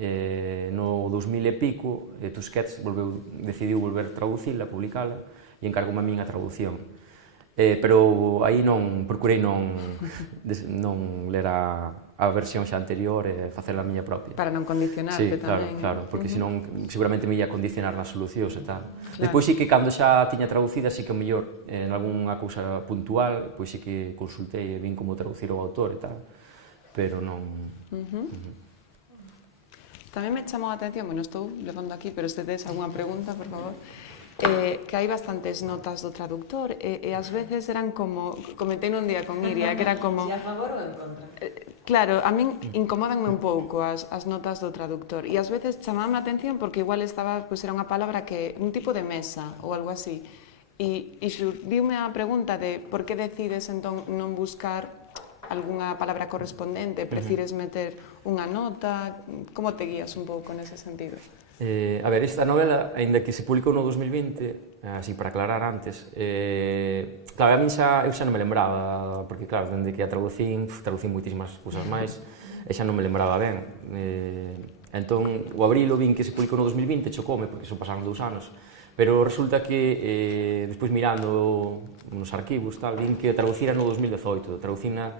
No 2000 e pico, Tusquets decidiu volver traducila, publicala, e encargoume a min a traducción. Pero aí procurei non ler a versión xa anterior e facela a miña propia. Para non condicionarte tamén. Sí, claro, porque senón seguramente me ia condicionar nas solucións e tal. Despois sí que cando xa tiña traducida, sí que o mellor, en algunha cousa puntual, pois sí que consultei e vin como traducir o autor e tal, pero non... Tamén me chamou a atención, bueno, estou levando aquí, pero se tes algunha pregunta, por favor, que hai bastantes notas do traductor e ás veces eran como, comentei un día con Iria, que era como... Se a favor ou en contra? Claro, a min incomódanme un pouco as notas do traductor e ás veces chamaban a atención porque igual estaba, pois era unha palabra que, un tipo de mesa ou algo así, e xurdiume a pregunta de por que decides entón non buscar algunha palabra correspondente, prefires meter unha nota, como te guías un pouco nese sentido? A ver, esta novela, aínda que se publicou no 2020, así para aclarar antes, claro, a mí eu xa non me lembraba, porque claro, dende que a traducín moitísimas cousas máis, e xa non me lembraba ben. Entón, o abrilo vin que se publicou no 2020, chocoume, porque só pasaron 2 anos, pero resulta que, despois mirando nos arquivos, vin que a traducira no 2018, traducina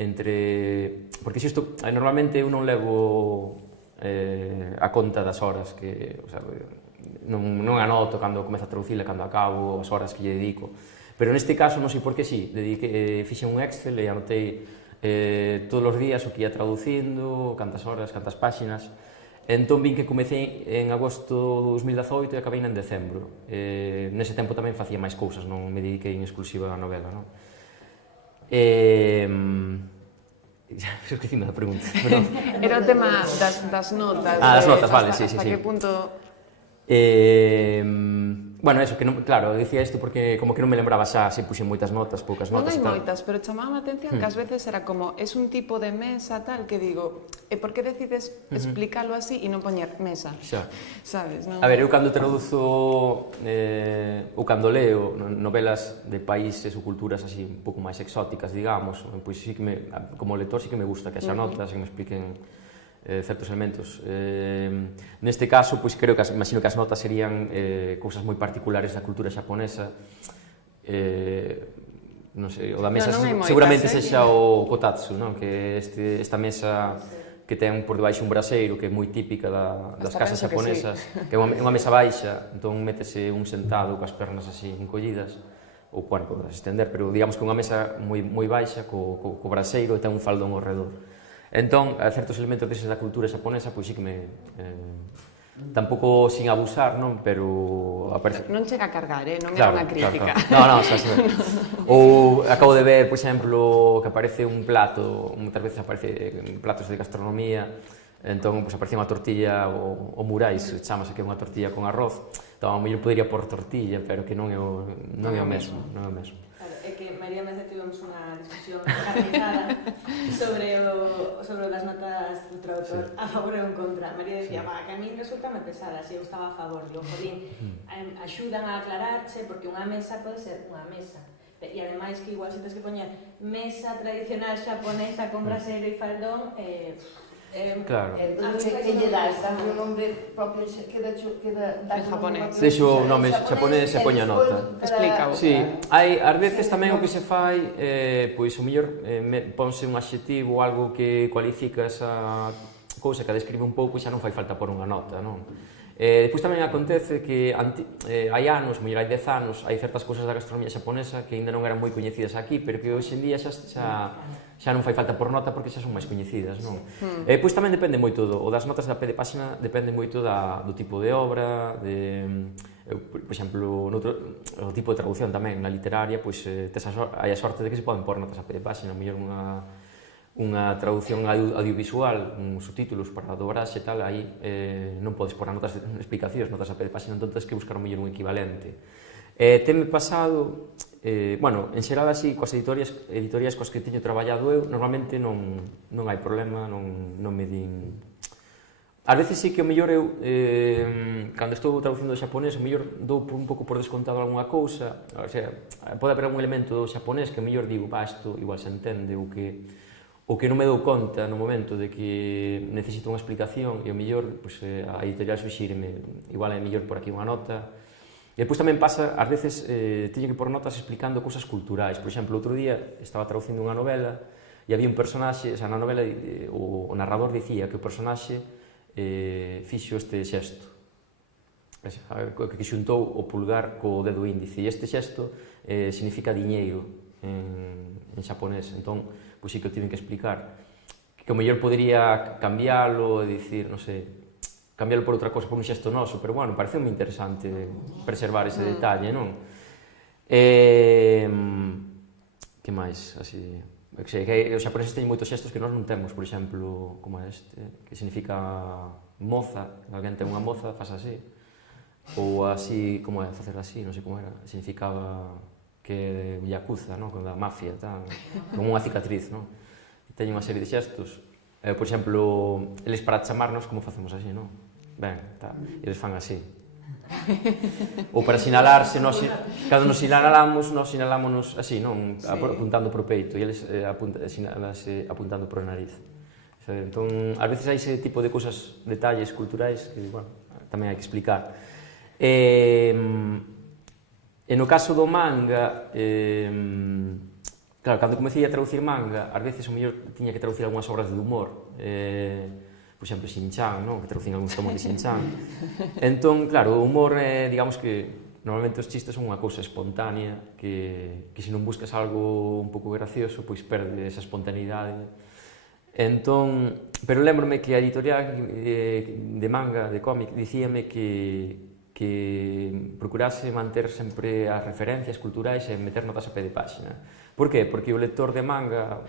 entre... Porque isto, normalmente eu non levo a conta das horas que... O sea, non anoto cando comezo a traducila, cando acabo, as horas que lle dedico. Pero neste caso, non sei por que sí, fixen un Excel e anotei todos os días o que ia traducindo, cantas horas, cantas páxinas. Entón vin que comecei en agosto de 2018 e acabei en decembro. Nese tempo tamén facía máis cousas, non me dediquei en exclusiva á novela, non? Esquecime da pregunta, perdón. Era o tema das notas. Das notas, vale, sí. Hasta que punto... Bueno, eso, que non, claro, dicía isto porque como que non me lembraba xa se puxen moitas notas, poucas notas e tal. Non hai moitas, pero chamaba a atención que ás veces era como, es un tipo de mesa tal que digo, e por que decides explicarlo así e non poñer mesa? Xa. Sabes, non? A ver, eu cando traduzo ou cando leo novelas de países ou culturas así un pouco máis exóticas, digamos, pois sí que como lector sí que me gusta que haxa notas e que me expliquen certos elementos. Neste caso, pois creo que imagino que as notas serían cousas moi particulares da cultura xaponesa. Non sei, o da mesa seguramente sexa o kotatsu, non? Que esta mesa que ten por debaixo un braseiro que é moi típica das casas xaponesas, que é unha mesa baixa, entón métese un sentado coas pernas así encollidas, ou, bueno, podes estender, pero digamos que unha mesa moi baixa co braseiro e ten un faldón ao redor. Entón, certos elementos deses da cultura xaponesa, pois sí que me... tampouco sin abusar, non? Pero... Non chega a cargar, non era unha crítica. Non, xa. Ou acabo de ver, por exemplo, que aparece un plato, moitas veces aparece platos de gastronomía, entón, pois aparece unha tortilla, o murais, chamase que é unha tortilla con arroz, entón, a mellor podería por tortilla, pero que non é o mesmo, non é o mesmo. É que María Meza tivemos unha discusión organizada sobre as notas do traductor a favor e en contra. María decía, que a min resulta moi pesada, se eu estaba a favor, digo, jolín, axudan a aclararche, porque unha mesa pode ser unha mesa. E ademais que igual se tens que poñer mesa tradicional xaponesa con braseiro e faldón, claro. Entón, que lle das? Dame o nome propio, queda en japonés. Deixo o nome xaponés e poño a nota. Explícao. Sí, ás veces tamén o que se fai, pois o mellor ponse un adxetivo ou algo que cualifica esa cousa que a describe un pouco e xa non fai falta por unha nota, non? Depois tamén acontece que hai anos, mellor hai 10 anos, hai certas cousas da gastronomía xaponesa que ainda non eran moi coñecidas aquí, pero que hoxe en día xa non fai falta por nota porque xa son máis coñecidas, non? Depois tamén depende moito, o das notas da pé de páxina depende moito do tipo de obra, por exemplo, o tipo de traducción tamén, na literaria, pois hai a sorte de que se poden pôr notas a pé de páxina, mellor unha traducción audiovisual, uns subtítulos para a dobraxe e tal, aí non podes pôr notas de explicacións, notas a pé de páxina, entón tens que buscar un mellor un equivalente. Teme pasado, bueno, en xeral así, coas editoriais coas que teño traballado eu, normalmente non hai problema, non me din... Ás veces sí que o mellor eu, cando estou traducindo do xaponés, o mellor dou un pouco por descontado algunha cousa, o sea, pode haber algún elemento do xaponés que o mellor digo, isto igual se entende, ou o que non me dou conta no momento de que necesito unha explicación e o mellor a editorial suxíreme igual é mellor por aquí unha nota. E depois tamén pasa, ás veces teño que pôr notas explicando cousas culturais. Por exemplo, outro día estaba traducindo unha novela e había un personaxe, na novela o narrador dicía que o personaxe fixo este xesto, que xuntou o pulgar co dedo índice, e este xesto significa diñeiro en xaponés. Entón, pois sí que o tiven que explicar, que o mellor podría cambiálo e dicir, non sei, cambiálo por outra cosa, por un xesto noso, pero bueno, pareceu moi interesante preservar ese detalle, non? Que máis, así... Que os xaponeses teñen moitos xestos que nós non temos, por exemplo, como este, que significa moza, alguén ten unha moza, faz así, ou así, como é, facer así, non sei como era, significaba que yakuza, non? Con a mafia, tal, como unha cicatriz, non? Teñen unha serie de xestos. Por exemplo, eles para chamarnos, como facemos así, non? Ben, tal, eles fan así. Ou para sinalarse, cando nos sinalámonos así, non? Apuntando pro peito, e eles apuntando pro nariz. Entón, ás veces hai ese tipo de cousas, detalles culturais que, bueno, tamén hai que explicar. E no caso do manga, claro, cando comecei a traducir manga, ás veces o mellor tiña que traducir algunhas obras de humor, por exemplo, Shin-chan, non? Que traducín algúns tomos de Shin-chan. Entón, claro, o humor, digamos que normalmente os chistes son unha cousa espontánea, que se non buscas algo un pouco gracioso, pois perde esa espontaneidade. Entón, pero lembrome que a editorial de manga, de cómic, dicíame que procurase manter sempre as referencias culturais e meter notas a pé de páxina. Por que? Porque o lector de manga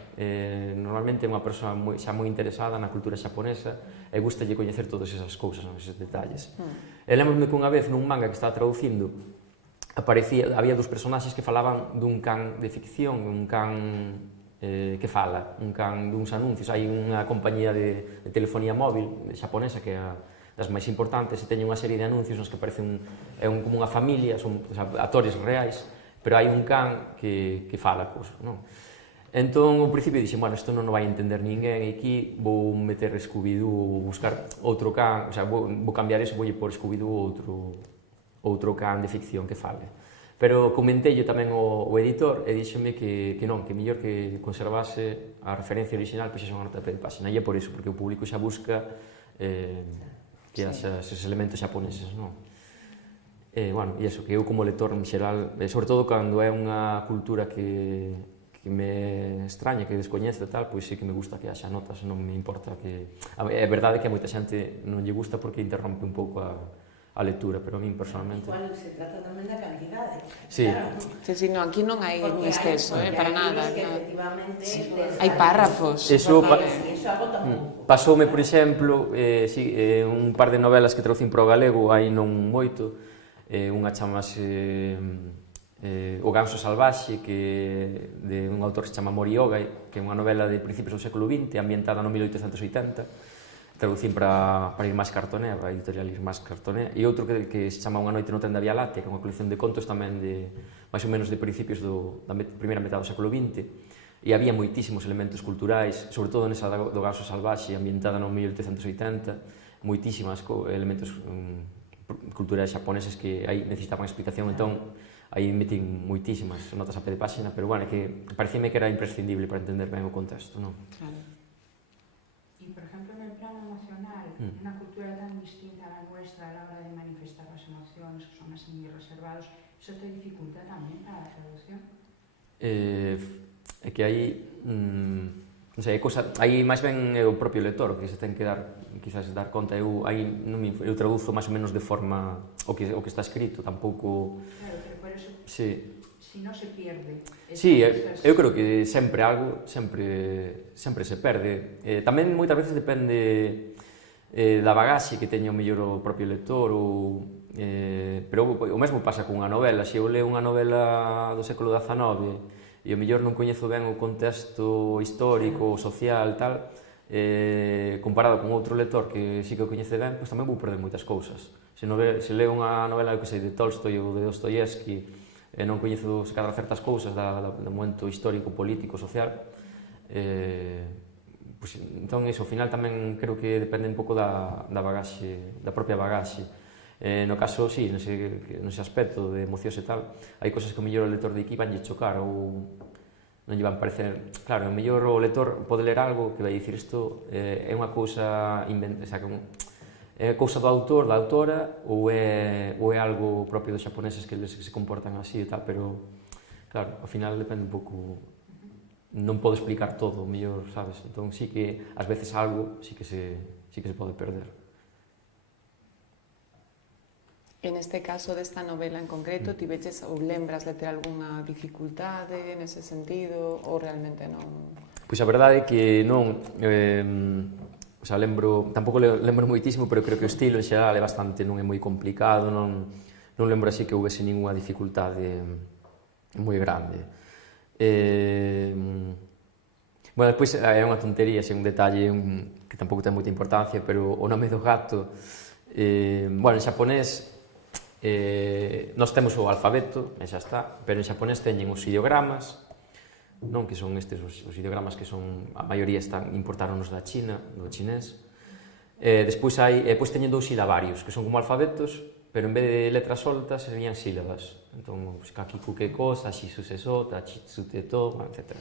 normalmente é unha persoa xa moi interesada na cultura xaponesa e gustalle coñecer todas esas cousas, esos detalles. E lembrome que unha vez nun manga que estaba traducindo había dos personaxes que falaban dun can de ficción, un can que fala, un can duns anuncios. Hai unha compañía de telefonía móvil xaponesa que é das máis importantes e teñen unha serie de anuncios nos que parece como unha familia, son actores reais, pero hai un can que fala cousa, non? Entón, ao principio dixen, bueno, isto non o vai entender ninguén e aquí vou meter Scooby-Doo ou buscar outro can, o sea, vou cambiar eso, voulle por Scooby-Doo outro can de ficción que fale. Pero comentei tamén o editor e díxeme que non, que mellor que conservase a referencia original, pois xa unha nota de páxina, e é por iso, porque o público xa busca que haxa esos elementos xaponeses, non? Bueno, e iso, que eu como lector en xeral, sobre todo cando é unha cultura que me extraña, que descoñezo e tal, pois sí que me gusta que haxa notas, non me importa que... É verdade que a moita xente non lle gusta porque interrompe un pouco a lectura, pero a min personalmente... Igual se trata tamén da cantidade. Sí. Claro. Sí, no, aquí non hai un exceso, para nada. Que efectivamente... Hai párrafos. Eso agota pouco. pasoume, por exemplo, un par de novelas que traducín para o galego, hai non moito, unha chamase O ganso salvaxe, que de un autor que se chama Mori Ogai, que é unha novela de principios do século XX, ambientada no 1880, traducín para Irmás Cartonea, para a editorial Irmás Cartonea, e outro que se chama Unha noite no tren da Vía Láctea, que é unha colección de contos tamén de máis ou menos de principios da primeira metade do século XX, e había moitísimos elementos culturais, sobre todo nesa do ganso salvaxe, ambientada no 1880, moitísimos elementos culturais xaponeses que aí necesitaban explicación, entón aí metín moitísimas notas a pé de páxina, pero bueno, que parecíame que era imprescindible para entender ben o contexto, non? Claro. Y por ejemplo, en el plano emocional, una cultura tan distinta a la nuestra a la hora de manifestar las emociones, que son así muy reservados, ¿eso te dificulta también para la traducción? É que aí, non sei, aí máis ben é o propio lector que se ten que quizás dar conta. Eu traduzo máis ou menos de forma o que está escrito, tampouco... Claro, pero por eso, sí. si no se pierde... Sí, eu creo que sempre algo, sempre se perde. Tamén moitas veces depende da bagaxe que teña o mellor o propio lector, pero o mesmo pasa cunha novela. Se eu leo unha novela do século XIX e o mellor non coñezo ben o contexto histórico, social, tal, comparado con outro lector que sí que o coñece ben, pois tamén vou perder moitas cousas. Se leo unha novela, que sei, de Tolstoi ou de Dostoyevsky, e non coñezo se cadra certas cousas do momento histórico, político, social, Pois, entón, iso, ao final tamén creo que depende un pouco da bagaxe, da propia bagaxe. No caso, sí, nese aspecto de emocións e tal, hai cosas que o mellor o lector de aquí vanlle chocar ou non lle van parecer... Claro, o mellor o lector pode ler algo que vai dicir isto é unha cousa inventada, é cousa do autor, da autora, ou é algo propio dos xaponeses que se comportan así e tal, pero, claro, ao final depende un pouco... Non podo explicar todo, o mellor, sabes? Entón, sí que, ás veces, algo sí que se pode perder. En este caso desta novela en concreto, ti veches ou lembras de ter algunha dificultade nese sentido ou realmente non? Pois a verdade é que non, o sea, tampouco lembro moitísimo, pero creo que o estilo en xeral é bastante, non é moi complicado, non lembro así que houvese ninguna dificultade moi grande. Bueno, despois é unha tontería, un detalle que tampouco ten moita importancia, pero o nome do gato, bueno, en xaponés, nós temos o alfabeto, e xa está, pero en xaponés teñen os ideogramas, non, que son estes os ideogramas que son, a maioría importaronos da China, do chinés. Despois teñen dous silabarios, que son como alfabetos, pero en vez de letras soltas serían sílabas. Entón, kakiku ke ko, sashisu se so, tachitsu te to, etc.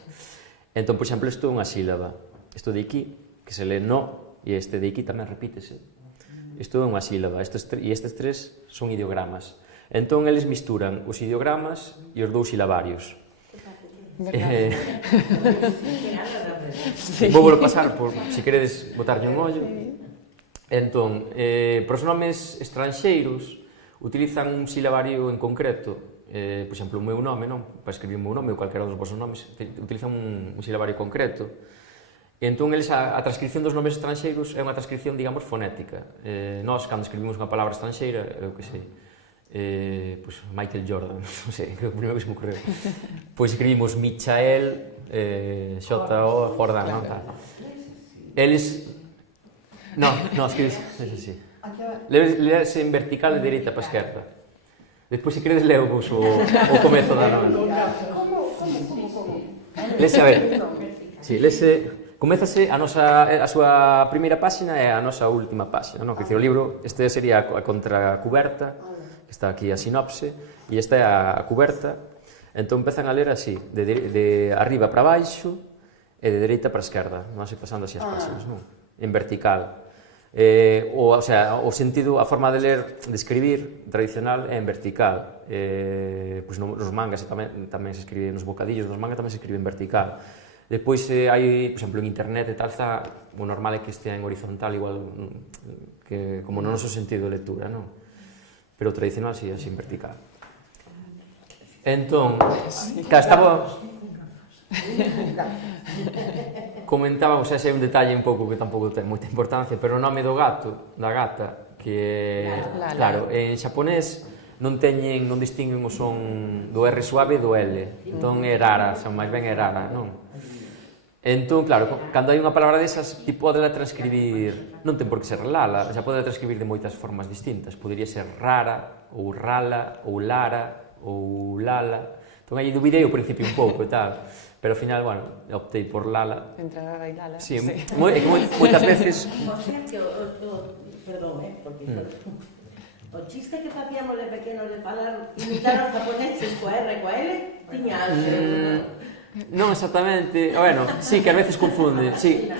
Entón, por exemplo, isto é unha sílaba. Isto de aquí, que se lee no, e este de aquí tamén repítese. Isto é unha sílaba, e estes tres son ideogramas. Entón, eles misturan os ideogramas e os dous silabarios. Vou volo pasar, se queredes botarlle un ollo. Entón, para os nomes estranxeiros, utilizan un silabario en concreto. Por exemplo, o meu nome, non? Para escribir o meu nome ou calquera dos vosos nomes, utilizan un silabario concreto. E entón, a transcripción dos nomes estranxeiros é unha transcripción, digamos, fonética. Nós, cando escribimos unha palabra estranxeira, eu que sei, pois Michael Jordan, non sei, que é o primeiro que se me ocorreu. Pois escribimos Michael, J.O. Jordan, non tal. Eles... Non, escribes así. Leese en vertical de dereita para esquerda. Despois, se queredes, leo vos o comezo da novela. Lese, a ver. Si, lese... Comézase a súa primeira páxina e a nosa última páxina, non? Que dicir, o libro, este sería a contracuberta, que está aquí a sinopse, e esta é a cuberta. Entón empezan a ler así, de arriba para baixo e de dereita para esquerda, non sei, pasando así as páxinas, non? En vertical. O sea, o sentido, a forma de ler, de escribir tradicional é en vertical. Pois nos mangas tamén se escribe, nos bocadillos dos mangas tamén se escribe en vertical. Despois hai, por exemplo, en internet e tal, o normal é que estea en horizontal, igual que como no noso sentido de lectura, non? Pero o tradicional si, así en vertical. Entón, estaba... Comentábamos, ese é un detalle un pouco que tampouco ten moita importancia, pero o nome do gato, da gata, que é... Claro, en xaponés non distinguen o son do R suave e do L. Entón é rara, máis ben é rara, non? Entón, claro, cando hai unha palabra desas, ti podela transcribir, non ten por que ser lala, xa podela transcribir de moitas formas distintas. Podería ser rara, ou rala, ou lara, ou lala. Entón, aí dubidei ao principio un pouco e tal, pero ao final, bueno, optei por lala. Entre rara e lala. Sí, moitas veces... Por certo, perdón, porque... O chiste que facíamos de pequenos de imitar aos japoneses coa R e coa L, tiña algo. Non exactamente, bueno, sí, que a veces confunde, sí.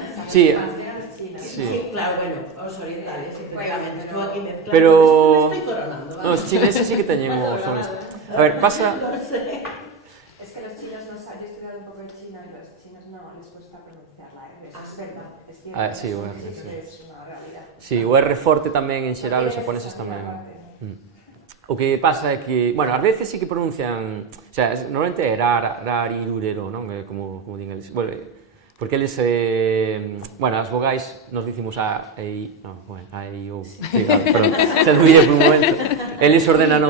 Claro, bueno, os orientales, efectivamente, estou aquí mezclando, pero me estoy coronando, ¿vale? Os chineses sí que teñen o son este. A ver, pasa... Es que los chinos no saben, yo he estudiado un poco en China y los chinos no les cuesta pronunciar la R, es verdad, es cierto. Sí, o R, sí. Es una realidad. Sí, o R forte tamén en xeral, os japoneses tamén. O que pasa é que, bueno, ás veces sí que pronuncian, o sea, normalmente é rarirurero, non? Como din eles. Bueno, porque eles, bueno, as vogais nos dicimos a, e, non, bueno, a, e, o, sí, perdón, se dubide por un momento. Eles ordenan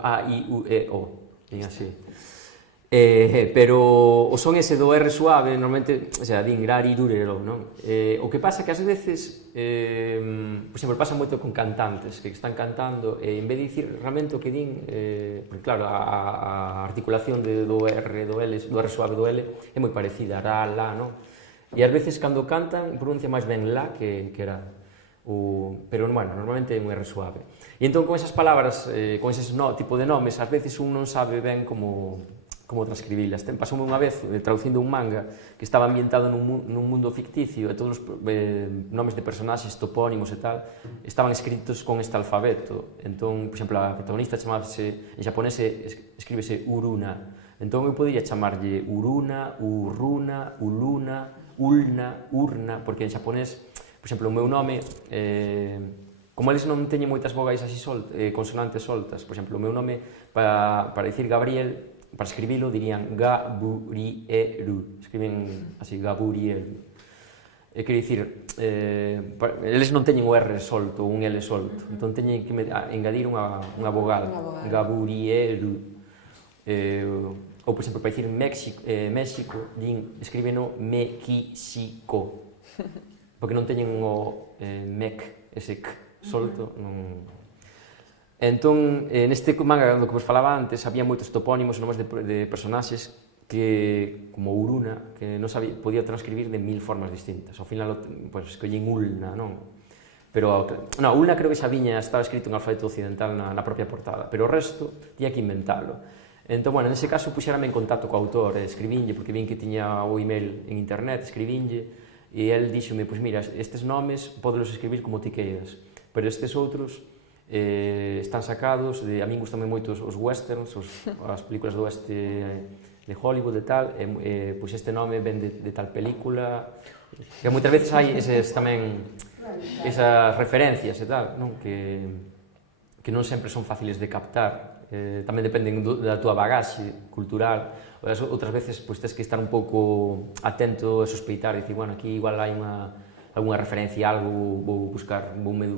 a, i, u, e, o, din así. Pero o son ese do R suave, normalmente, o sea, din rarirurero, non? O que pasa que ás veces, por exemplo, pasa moito con cantantes que están cantando e en vez de dicir realmente o que din, porque claro, a articulación do R, do L, do R suave do L é moi parecida, ra, la, non? E ás veces, cando cantan, pronuncia máis ben la que era. Pero, bueno, normalmente é un R suave. E entón, con esas palabras, con ese tipo de nomes, ás veces un non sabe ben como transcribilas. Pasoume unha vez traducindo un manga que estaba ambientado nun mundo ficticio e todos os nomes de personaxes, topónimos e tal, estaban escritos con este alfabeto. Entón, por exemplo, a protagonista chamábase, en japonés escríbese Uruna. Entón eu podía chamarlle Uruna, Urruna, Uluna, Ulna, Urna, porque en japonés, por exemplo, o meu nome, como eles non teñen moitas vogais así consonantes soltas, por exemplo, o meu nome, para dicir Gabriel, para escribilo, dirían Gaburieru, escriben así, Gaburieru. Quero dicir, eles non teñen o R solto, un L solto, entón teñen que engadir unha vogal, Gaburieru. Ou, por exemplo, para dicir México, escríbeno Mequisico, porque non teñen o mec, ese k solto. Entón, neste manga do que vos falaba antes, había moitos topónimos, nomes de personaxes que, como Uruna, que non podía transcribir de 1000 formas distintas. Ao final, escollín Ulna, non? Pero, Ulna creo que xa estaba escrito en alfabeto occidental na propia portada, pero o resto tiña que inventalo. Entón, bueno, nese caso, puxérame en contacto co autor, escribinlle, porque vin que tiña o email en internet, escribinlle, e el díxome, pois mira, estes nomes podelos escribir como ti queiras, pero estes outros están sacados de, a min gustan moito os westerns, as películas do oeste de Hollywood e tal, pois este nome ven de tal película, que moitas veces hai esas referencias e tal, non? Que non sempre son fáciles de captar, tamén dependen da túa bagaxe cultural. Outras veces tens que estar un pouco atento e sospeitar e dicir, bueno, aquí igual hai algunha referencia a algo, voume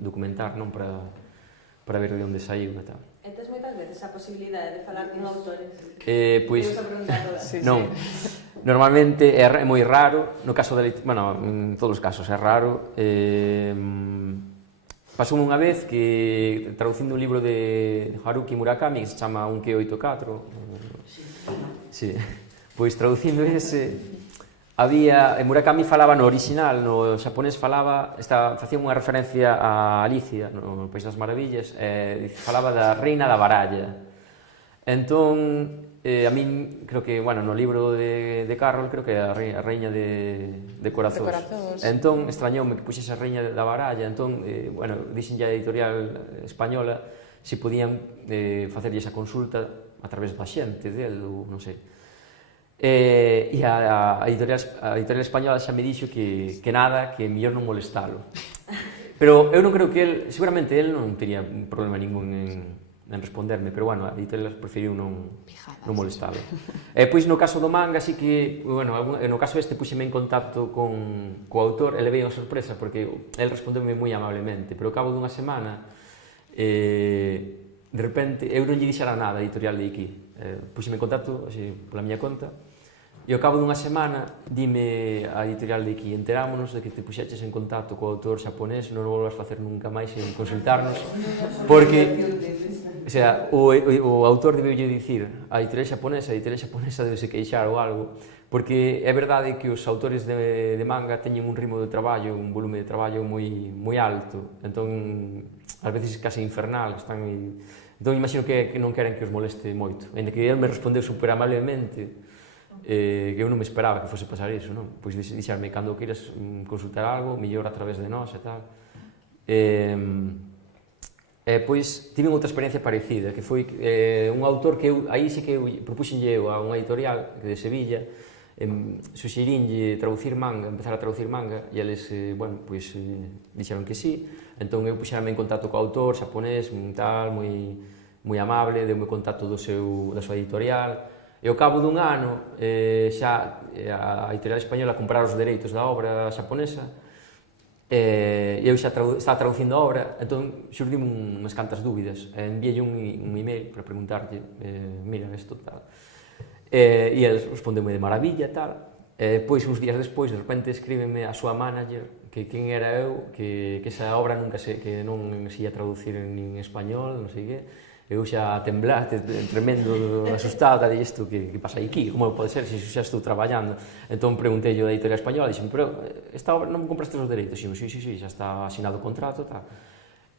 documentar, non, para ver de onde saiu e tal. E tes moitas veces a posibilidade de falar con autores? Pois, Sí, non. Normalmente é moi raro, no caso en todos os casos é raro. Pasoume unha vez que, traducindo un libro de Haruki Murakami, que se chama Unkei 84, sí, pois traducindo ese, Murakami falaba no original, no xaponés facía unha referencia a Alicia, no País das Maravillas, falaba da reina da baralla. Entón, a min, creo que, no libro de Carroll, creo que é a reina de corazóns. Entón, extrañoume que puxese a reina da baralla, entón, dixenlle a editorial española se podían facerlle esa consulta a través da xente del, non sei. E a editorial española xa me dixo que nada, que mellor non molestalo. Pero eu non creo que seguramente non tería problema ningún en responderme, pero a editorial preferiu non molestalo. Pois no caso do manga, así que, no caso puxeme en contacto co autor, e levei unha sorpresa, porque el respondeume moi amablemente, pero ao cabo dunha semana, de repente, eu non lle dixera nada a editorial de Iki. Puxeme en contacto, así, pola miña conta, e ao cabo dunha semana, dime a editorial de Iki, enterámonos de que te puxeches en contacto co autor xaponés, non o volvas facer nunca máis en consultarnos, porque, o autor debeulle dicir a editorial xaponesa debe se queixar ou algo, porque é verdade que os autores de manga teñen un ritmo de traballo, un volume de traballo moi alto, entón, ás veces case infernal, entón imagino que non queren que os moleste moito, ainda que ele me respondeu super amablemente, que eu non me esperaba que fose pasar iso, non? Pois dixarme, cando queres consultar algo, mellor a través de nós e tal. Pois tive outra experiencia parecida, que foi un autor que aí sí que propuxenlle eu a unha editorial de Sevilla, suxerinlle empezar a traducir manga, e eles, dixeron que sí, entón eu puxerame en contacto co autor xaponés, tal, moi amable, deu-me contacto da súa editorial, e ao cabo dun ano xa a editorial española comprar os dereitos da obra xaponesa, e eu xa estaba traducindo a obra, entón xurdiu unhas cantas dúbidas, enviei un email para preguntarlle, mira, isto tal, e el respondeu-me de maravilla, tal, pois uns días despois, de repente escríbeme a súa manager, que quen era eu, que esa obra que non se ia traducir en español, non sei que, eu xa temblaste, tremendo, asustado, e isto, que pasa aquí, como pode ser, se xa estou traballando. Entón preguntei yo da editorial española, dixen, pero esta obra non me compraste os dereitos? Dixen, sí, xa está asinado o contrato, tal.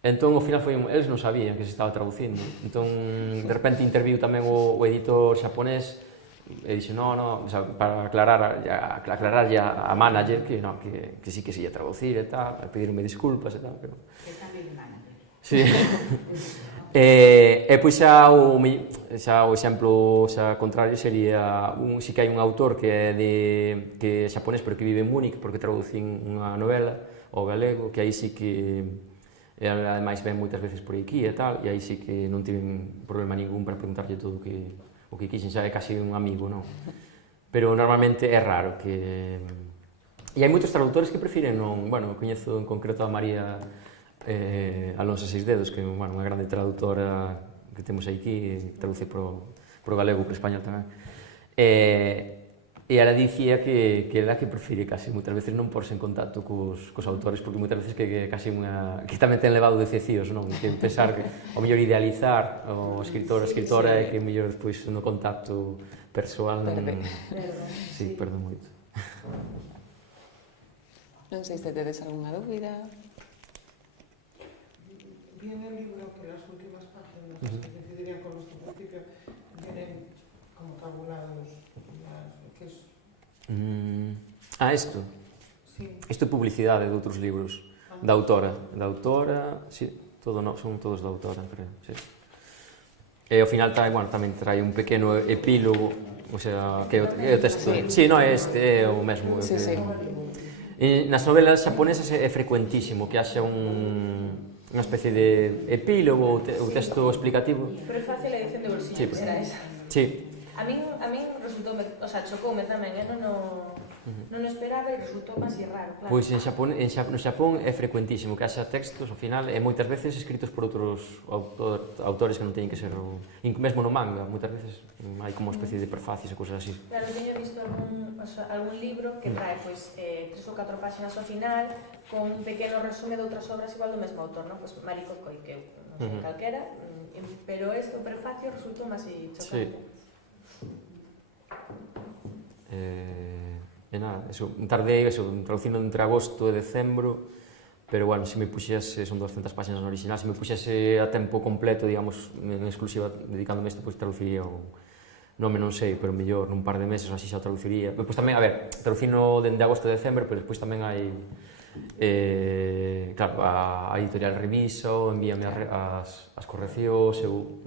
Entón, ao final, eles non sabían que se estaba traducindo. Entón, de repente, interviu tamén o editor xaponés, e dixe, no, o sea, para aclararlle a manager que sí que se ia traducir e tal, pedirme disculpas e tal, pero... Que cambio de manager. Sí. E pois xa o exemplo contrario sería si que hai un autor que é xaponés pero que vive en Múnich porque traducín unha novela ao galego, que aí sí que ademais ven moitas veces por aquí e tal, e aí sí que non tiven problema ningún para preguntarlle todo o que quixen, xa é casi un amigo, non? Pero normalmente é raro que... E hai moitos traductores que prefiren non... Bueno, coñezo en concreto a María Alonso Seisdedos, que é unha grande traductora que temos aquí, traduce pro galego, pro español tamén. E ela dicía que era que prefire casi moitas veces non porse en contacto cos autores, porque moitas veces que casi que tamén ten levado decepcións, non? Que pensar que o mellor idealizar o escritor ou escritora é que o mellor despois no contacto persoal non... Sí, perde moito. Non sei se tedes algunha dúbida. Vi en el libro que las últimas páginas que coincidirían con nuestro principio vienen como tabulados. ¿Qué es? Isto? Sí. Isto é publicidade de outros libros. Da autora, sí, son todos da autora, creo, sí. E ao final tamén trae un pequeno epílogo, o sea, que é o texto. Sí, non, este é o mesmo. Sí, sí. Nas novelas xaponesas é frecuentísimo que haxa unha especie de epílogo ou texto explicativo. Pero é fácil a edición de bolsillo, que será esa. Sí. A min resultoume, o sea, chocoume tamén, non o esperaba e resultou así raro, claro. Pois no Xapón é frecuentísimo que haxa textos, ao final, e moitas veces escritos por outros autores que non teñen que ser, mesmo no manga, moitas veces hai como especie de prefacios e cousas así. Claro, teño visto algún libro que trae 3 ou 4 páxinas ao final con un pequeno resume de outras obras igual do mesmo autor, non? Pois Mariko Koike, non sei calquera, pero o prefacio resultou máis chocante. E nada, tardei traducindo entre agosto e decembro, pero bueno, se me puxese, son 200 páxinas no original, se me puxese a tempo completo, digamos, en exclusiva, dedicándome a isto, pois traduciría non sei, pero mellor nun par de meses así xa o traduciría. Pois tamén, a ver, traducino dende agosto e decembro, pero despois tamén hai claro, a editorial revisa ou envíame as correccións, eu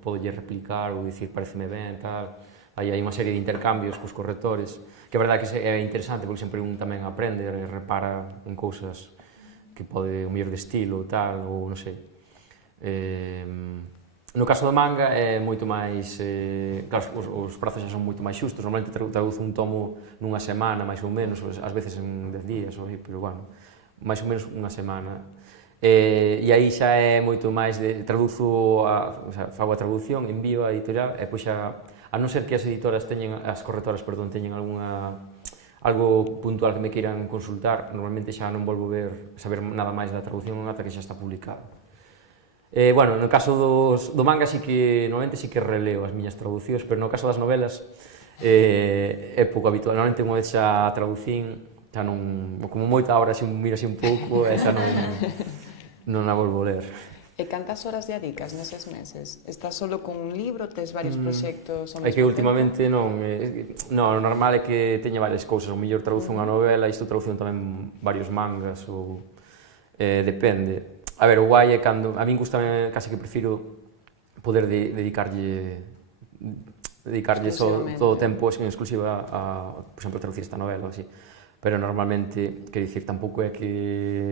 podo replicar ou dicir pareceme ben, tal. Aí hai unha serie de intercambios cos correctores, que é verdade que é interesante, porque sempre un tamén aprende e repara en cousas que pode, o mellor de estilo, tal, ou non sei. No caso do manga é moito máis, claro, os prazos xa son moito máis xustos, normalmente traduzo un tomo nunha semana, máis ou menos, ás veces en 10 días, pero bueno, máis ou menos unha semana. E aí xa é moito máis de, traduzo, fago a traducción, envío a editorial, e pois xa, a non ser que as editoras as correctoras, teñen algo puntual que me queiran consultar, normalmente xa non volvo saber nada máis da traducción ata que xa está publicado. Bueno, no caso do manga normalmente sí que releo as miñas traducións, pero no caso das novelas é pouco habitual. Normalmente unha vez xa traducín, xa non, como moita hora se miro así un pouco, e xa non a volvo a ler. E cantas horas dedicas neses meses? Estás solo con un libro, tes varios proxectos ao mesmo tempo? É que últimamente non, o normal é que teña varias cousas, o mellor traduzo unha novela, isto traduzo tamén varios mangas, ou depende. A ver, o guai é cando, a min gusta casi que prefiro poder dedicarlle todo o tempo en exclusiva a, por exemplo, traducir esta novela ou así. Pero normalmente, quero dicir, tampouco é que...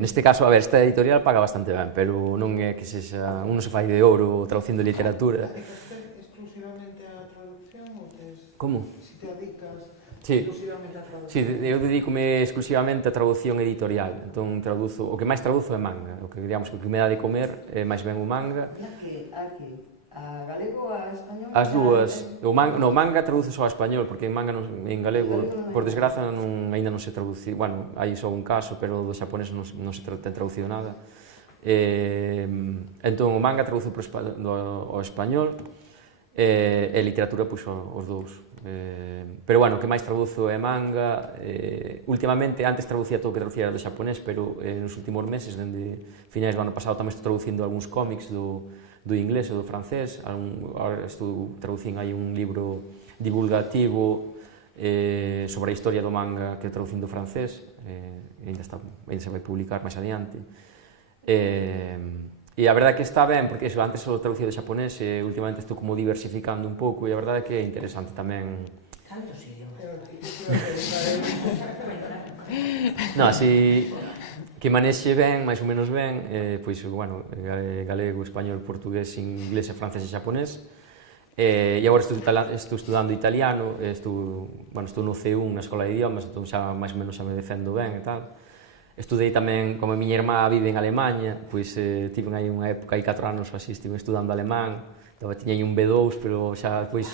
neste caso, a ver, esta editorial paga bastante ben, pero non é que sexa, non se fai de ouro traducindo literatura. ¿Dedicas exclusivamente a traducción ou tes... Como? Si te dedicas Sí. exclusivamente a traducción? Sí, eu dedícome exclusivamente a traducción editorial, entón traduzo, o que máis traduzo é manga, o que digamos que o que me dá de comer é máis ben o manga. A galego ou a español? As dúas, no manga traduzo só a español, porque en galego, por desgraza, aínda non se traduci, bueno, hai só un caso, pero do xaponés non se ten traducido nada. Entón, o manga traduce ao español, e literatura, pois, os dous. Pero, bueno, o que máis traduzo é manga. Últimamente, antes traducía todo o que traducía do xaponés, pero nos últimos meses, dende finais do ano pasado, tamén estou traducindo algúns cómics do inglés e do francés. Agora estou traducindo aí un libro divulgativo sobre a historia do manga que traducindo do francés, ainda se vai publicar máis adiante. E a verdade é que está ben, porque antes só traducía do xaponés e últimamente estou como diversificando un pouco, e a verdade é que é interesante tamén. Cantos idiomas? Non, así que manexe ben, máis ou menos ben, pois, bueno, galego, español, portugués, inglés, francés e xaponés. E agora estou estudando italiano, estou no C1 na Escola de Idiomas, entón xa máis ou menos xa me defendo ben e tal. Estudei tamén, como a miña irmá vive en Alemanha, pois tive aí unha época, aí 4 anos ou así, estive estudando alemán, tiña aí un B2, pero xa depois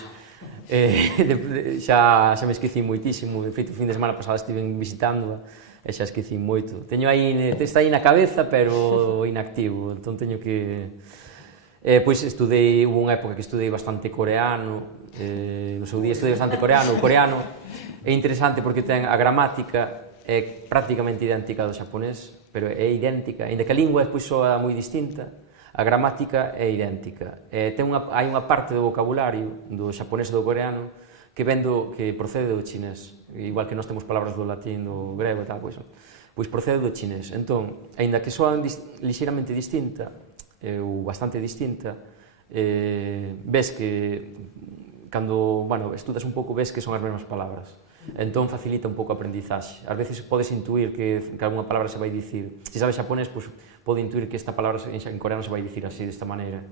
xa me esqueci moitísimo. De feito, o fin de semana pasada estive visitándoa e xa esqueci moito. Está aí na cabeza, pero inactivo, entón teño que... Pois estudei, hubo unha época que estudei bastante coreano, no seu día estudei bastante coreano. O coreano é interesante porque ten a gramática é prácticamente idéntica do xaponés, pero é idéntica, ainda que a lingua despois soa moi distinta, a gramática é idéntica. Hai unha parte do vocabulario do xaponés e do coreano que procede do chinés, igual que nós temos palabras do latín, do grego e tal, pois procede do chinés. Entón, aínda que soan lixeiramente distinta, ou bastante distinta, ves que, cando estudas un pouco, ves que son as mesmas palabras. Entón facilita un pouco a aprendizaxe. Ás veces podes intuir que alguna palabra se vai dicir. Se sabes xaponés, pois pode intuir que esta palabra en coreano se vai dicir así, desta maneira.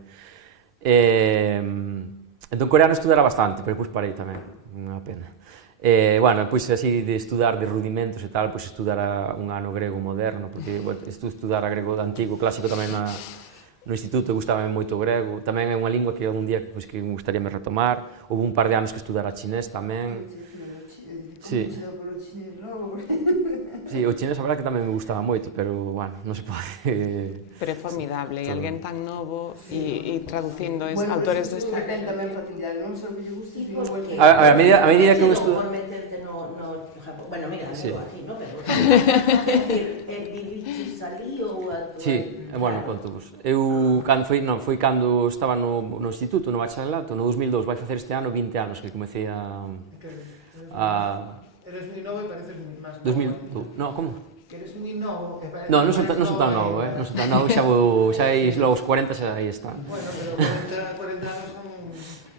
Entón coreano estudara bastante, pero pois parei tamén, unha pena. Pois así de estudar de rudimentos e tal, pois estudar un ano grego moderno, porque estudar a grego antigo, clásico tamén no instituto, gustaba moito o grego. Tamén é unha lingua que algún día que me gustaría retomar. Houve un par de anos que estudara chinés tamén. Sí. Sí, o chinés a verdade que tamén me gustaba moito, pero, non se pode... Pero é formidable, e alguén tan novo e traducindo autores desta... Bueno, tamén facilidade, non só que lle guste, sino que... A medida que eu estudo... Por meterte no Japón, bueno, mira, sí. aquí, ¿no? Pero, viviches ali ou... Sí, conto-vos. Eu, cando estaba no instituto, no bacharelato, no 2002, vai facer este ano 20 anos que comecei a... Eres moi novo e pareces máis novo. 2002, non, como? Que eres moi novo e pareces non son tan novo, non son tan novo, xa aí aos 40 xa aí están. Bueno, pero 40 anos son...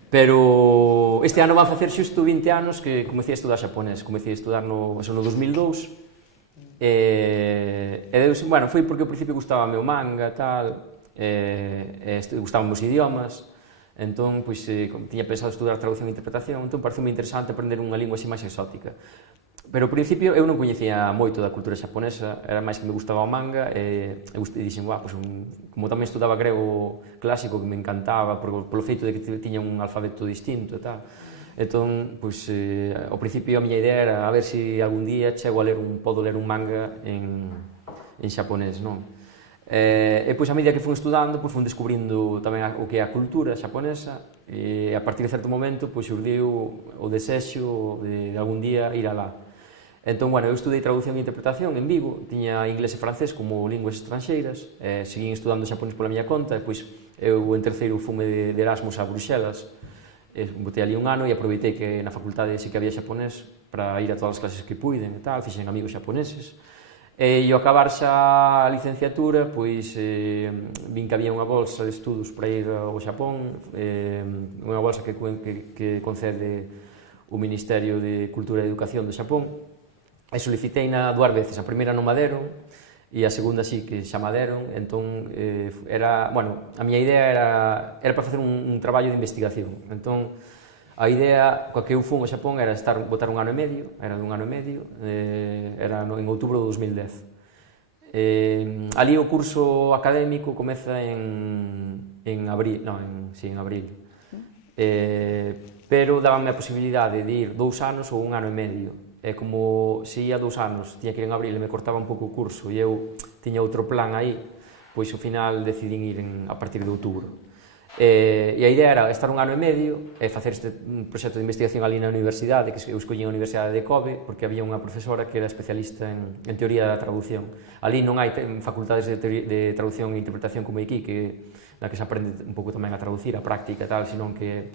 Pero este ano van facer xusto 20 anos que comecei a estudar xaponés, comecei a estudar no 2002, foi porque ao principio gustaba o manga e tal, gustaban os idiomas. Entón, pois, tiña pensado estudar traducción e interpretación, entón pareceu-me interesante aprender unha lingua así máis exótica. Pero ao principio eu non coñecía moito da cultura xaponesa, era máis que me gustaba o manga, e dixen, como tamén estudaba grego clásico, que me encantaba, polo feito de que tiña un alfabeto distinto e tal. Entón, pois, ao principio a miña idea era a ver se algún día podo ler un manga en xaponés, non? E pois a medida que fui estudando, pois fui descubrindo tamén o que é a cultura xaponesa, e a partir de certo momento pois xurdiu o desexo de algún día ir alá. Entón, eu estudei traducción e interpretación en Vigo, tiña inglés e francés como linguas estranxeiras, seguín estudando xaponés pola miña conta, e pois eu en terceiro fume de Erasmus a Bruxelas, botei ali un ano e aproveitei que na facultade sí que había xaponés para ir a todas as clases que puiden e tal, fixen amigos xaponeses. E ao acabar xa a licenciatura, pois vin que había unha bolsa de estudos para ir ao Xapón, unha bolsa que concede o Ministerio de Cultura e Educación do Xapón, e soliciteina 2 veces, a primeira non me deron, e a segunda sí que xa me deron. Entón, a miña idea era para facer un traballo de investigación. Entón, a idea coa que eu fun ao Xapón era botar un ano e medio, era dun ano e medio, era en outubro de 2010. Ali o curso académico comeza en abril, en abril. Pero dábame a posibilidade de ir 2 anos ou un ano e medio. E como se ia 2 anos, tiña que ir en abril e me cortaba un pouco o curso, e eu tiña outro plan aí, pois ao final decidín ir a partir de outubro. E a idea era estar 1 ano e medio e facer este proxecto de investigación ali na universidade, que eu escollí a Universidade de Kobe, porque había unha profesora que era especialista en teoría da traducción. Ali non hai facultades de traducción e interpretación como aquí, na que se aprende un pouco tamén a traducir, a práctica e tal, senón que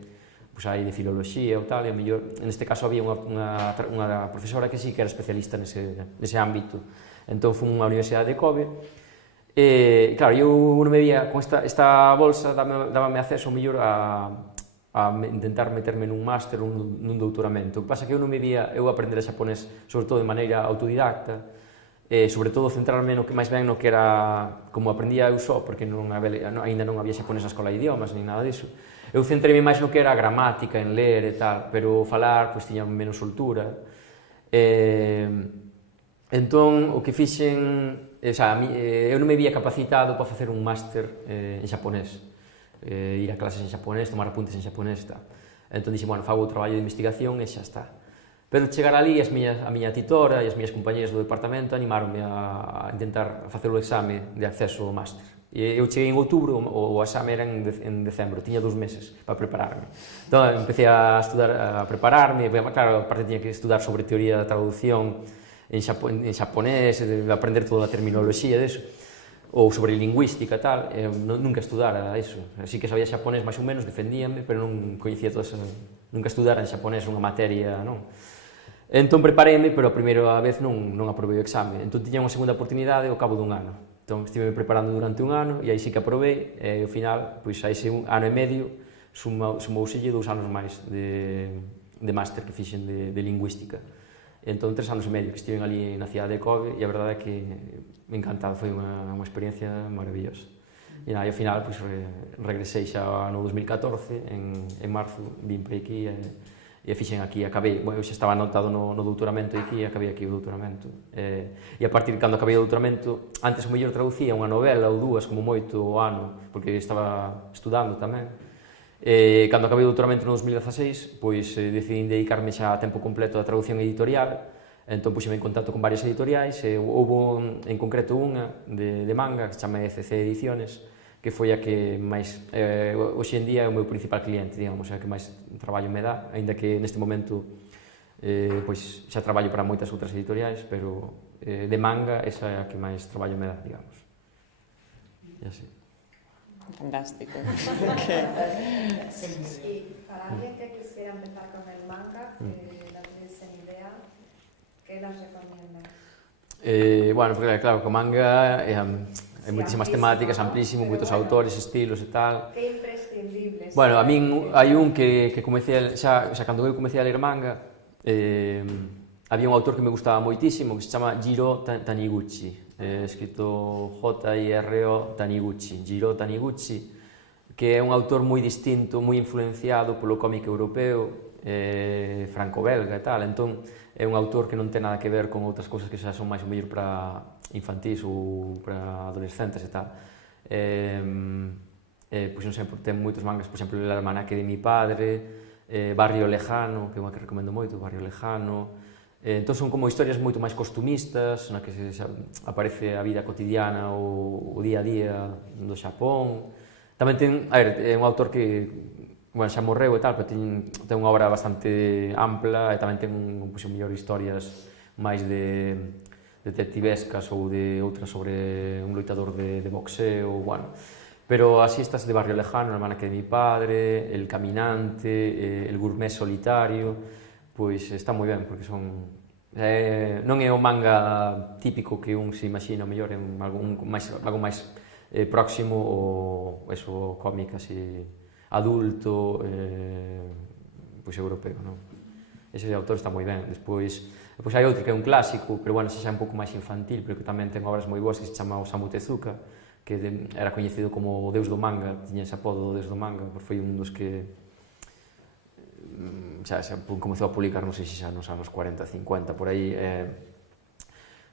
pois, hai de filoloxía ou tal, e a mellor, neste caso había unha profesora que sí que era especialista nese ámbito. Entón, fui a Universidade de Kobe. E, claro, eu non me vía con esta bolsa, dábame acceso mellor a intentar meterme nun máster ou nun doutoramento. O que pasa é que eu non me vía eu aprender xaponés, sobre todo de maneira autodidacta, e sobre todo centrarme no que máis ben no que era como aprendía eu só, porque aínda non había xaponés na escola de idiomas, nin nada disso. Eu centrei máis no que era a gramática, en ler e tal, pero falar, pois, tiña menos soltura. Entón, o que fixen... eu non me vía capacitado para facer un máster en xaponés, ir a clases en xaponés, tomar apuntes en xaponés e tal. Entón dixen, bueno, fago o traballo de investigación e xa está. Pero chegar ali, a miña titora e as miñas compañeras do departamento animaronme a intentar facer o exame de acceso ao máster. E eu cheguei en outubro, o exame era en decembro, tiña 2 meses para prepararme. Entón, empecé a estudar, a prepararme, claro, aparte tiña que estudar sobre teoría da traducción en xaponés, aprender toda a terminoloxía deso, ou sobre lingüística e tal, nunca estudara iso. Así que sabía xaponés máis ou menos, defendíame, pero non coñecía toda esa... Nunca estudara en xaponés unha materia, non? Entón preparéme, pero a primeira vez non aprobei o exame. Entón tiña unha segunda oportunidade ao cabo dun ano. Entón estive preparando durante un ano e aí sí que aprobei, e ao final, pois a ese ano e medio, sumouselle 2 anos máis de máster que fixen de lingüística. Entón, 3 anos e medio que estiven ali na cidade de Kobe e a verdade é que me encantado, foi unha experiencia maravillosa. E ao final, pois, regresei xa no 2014, en marzo, vim para aquí e fixen aquí, acabei, eu xa estaba anotado no doutoramento aquí e acabei aquí o doutoramento. E a partir de cando acabei o doutoramento, antes o mellor traducía unha novela ou 2 como moito o ano, porque estaba estudando tamén. Cando acabei o doutoramento no 2016, pois decidín dedicarme xa a tempo completo a traducción editorial, entón puxeme en contacto con varias editoriais, e houve en concreto unha de manga que se chama ECC Ediciones, que foi a que máis, hoxe en día é o meu principal cliente, digamos, a que máis traballo me dá, aínda que neste momento pois xa traballo para moitas outras editoriais, pero de manga esa é a que máis traballo me dá, digamos. E así. Fantástico. Y para alguien que quisiera empezar con el manga, que no tuviese ni idea, ¿qué nos recomiendas? Bueno, porque claro, con manga hai moitísimas temáticas, amplísimo, moitos autores, estilos e tal. ¿Qué imprescindibles? Bueno, a min hai un que comecei xa cando eu comecei a ler manga, había un autor que me gustaba moitísimo que se chama Jiro Taniguchi, escrito J-I-R-O Taniguchi, Jiro Taniguchi, que é un autor moi distinto, moi influenciado polo cómic europeo, franco-belga e tal. Entón é un autor que non ten nada que ver con outras cousas que xa son máis ou mellor para infantís ou para adolescentes e tal. Pois non sei, ten moitos mangas, por exemplo, El almanaque de mi padre, Barrio Lejano, que é unha que recomendo moito, Barrio Lejano. Entón son como historias moito máis costumistas, na que aparece a vida cotidiana, o día a día do Xapón. Tamén ten, é un autor que, bueno, xa morreu e tal, pero ten unha obra bastante ampla e tamén ten, pois, mellor historias máis de detectivescas ou de outras sobre un loitador de boxeo, bueno. Pero así estas de Barrio Lejano, El almanaque de mi padre, El caminante, El gourmet solitario, pois está moi ben, porque son... non é o manga típico que un se imagina, mellor é algo máis próximo ao cómic así adulto, pois europeo, non? Ese autor está moi ben. Despois hai outro que é un clásico, pero bueno, xa é un pouco máis infantil, pero que tamén ten obras moi boas, que se chama Osamu Tezuka, que era coñecido como o deus do manga, tiña ese apodo do deus do manga, porque foi un dos que xa comezou a publicar, non sei se xa nos anos 40, 50, por aí.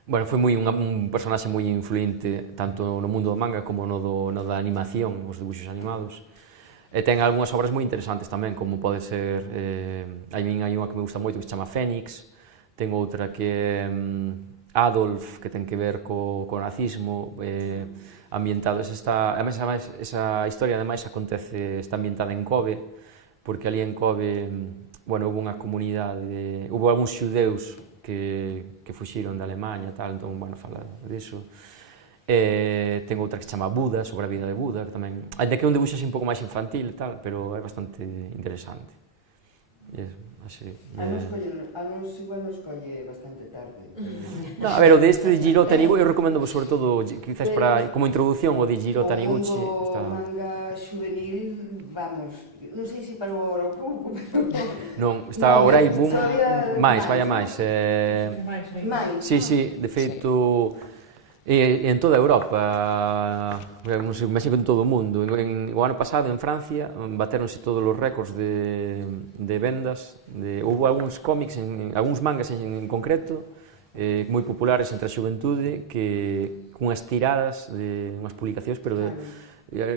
Bueno, foi un personaxe moi influente tanto no mundo do manga como no da animación, os dibuixos animados. E ten algunhas obras moi interesantes tamén, como pode ser... hai unha que me gusta moito que se chama Fénix, ten outra que Adolf, que ten que ver co nazismo, ambientado. Esa historia, ademais, está ambientada en Kobe, porque ali en Kobe, bueno, houve unha comunidade, houve algúns xudeus que fuxiron da Alemanha, tal, entón, bueno, fala diso. Ten outra que se chama Buda, sobre a vida de Buda, que tamén, ainda que é un dibuixo así un pouco máis infantil e tal, pero é bastante interesante. E así. A nos igual nos colle bastante tarde. No, a ver, o de este de Jiro Taniguchi, eu recomendo sobre todo, quizás para, como introducción, o de Jiro Taniguchi. O manga juvenil, vamos, non sei se para o agora pouco, pero... Non, está agora aí, boom, máis, vaya máis. máis. Sí, de feito, en toda Europa, non sei, México en todo o mundo. O ano pasado, en Francia, bateronse todos os récords de vendas. Houve algúns cómics, algúns mangas en concreto, moi populares entre a xuventude, que cunhas tiradas, unhas publicacións, pero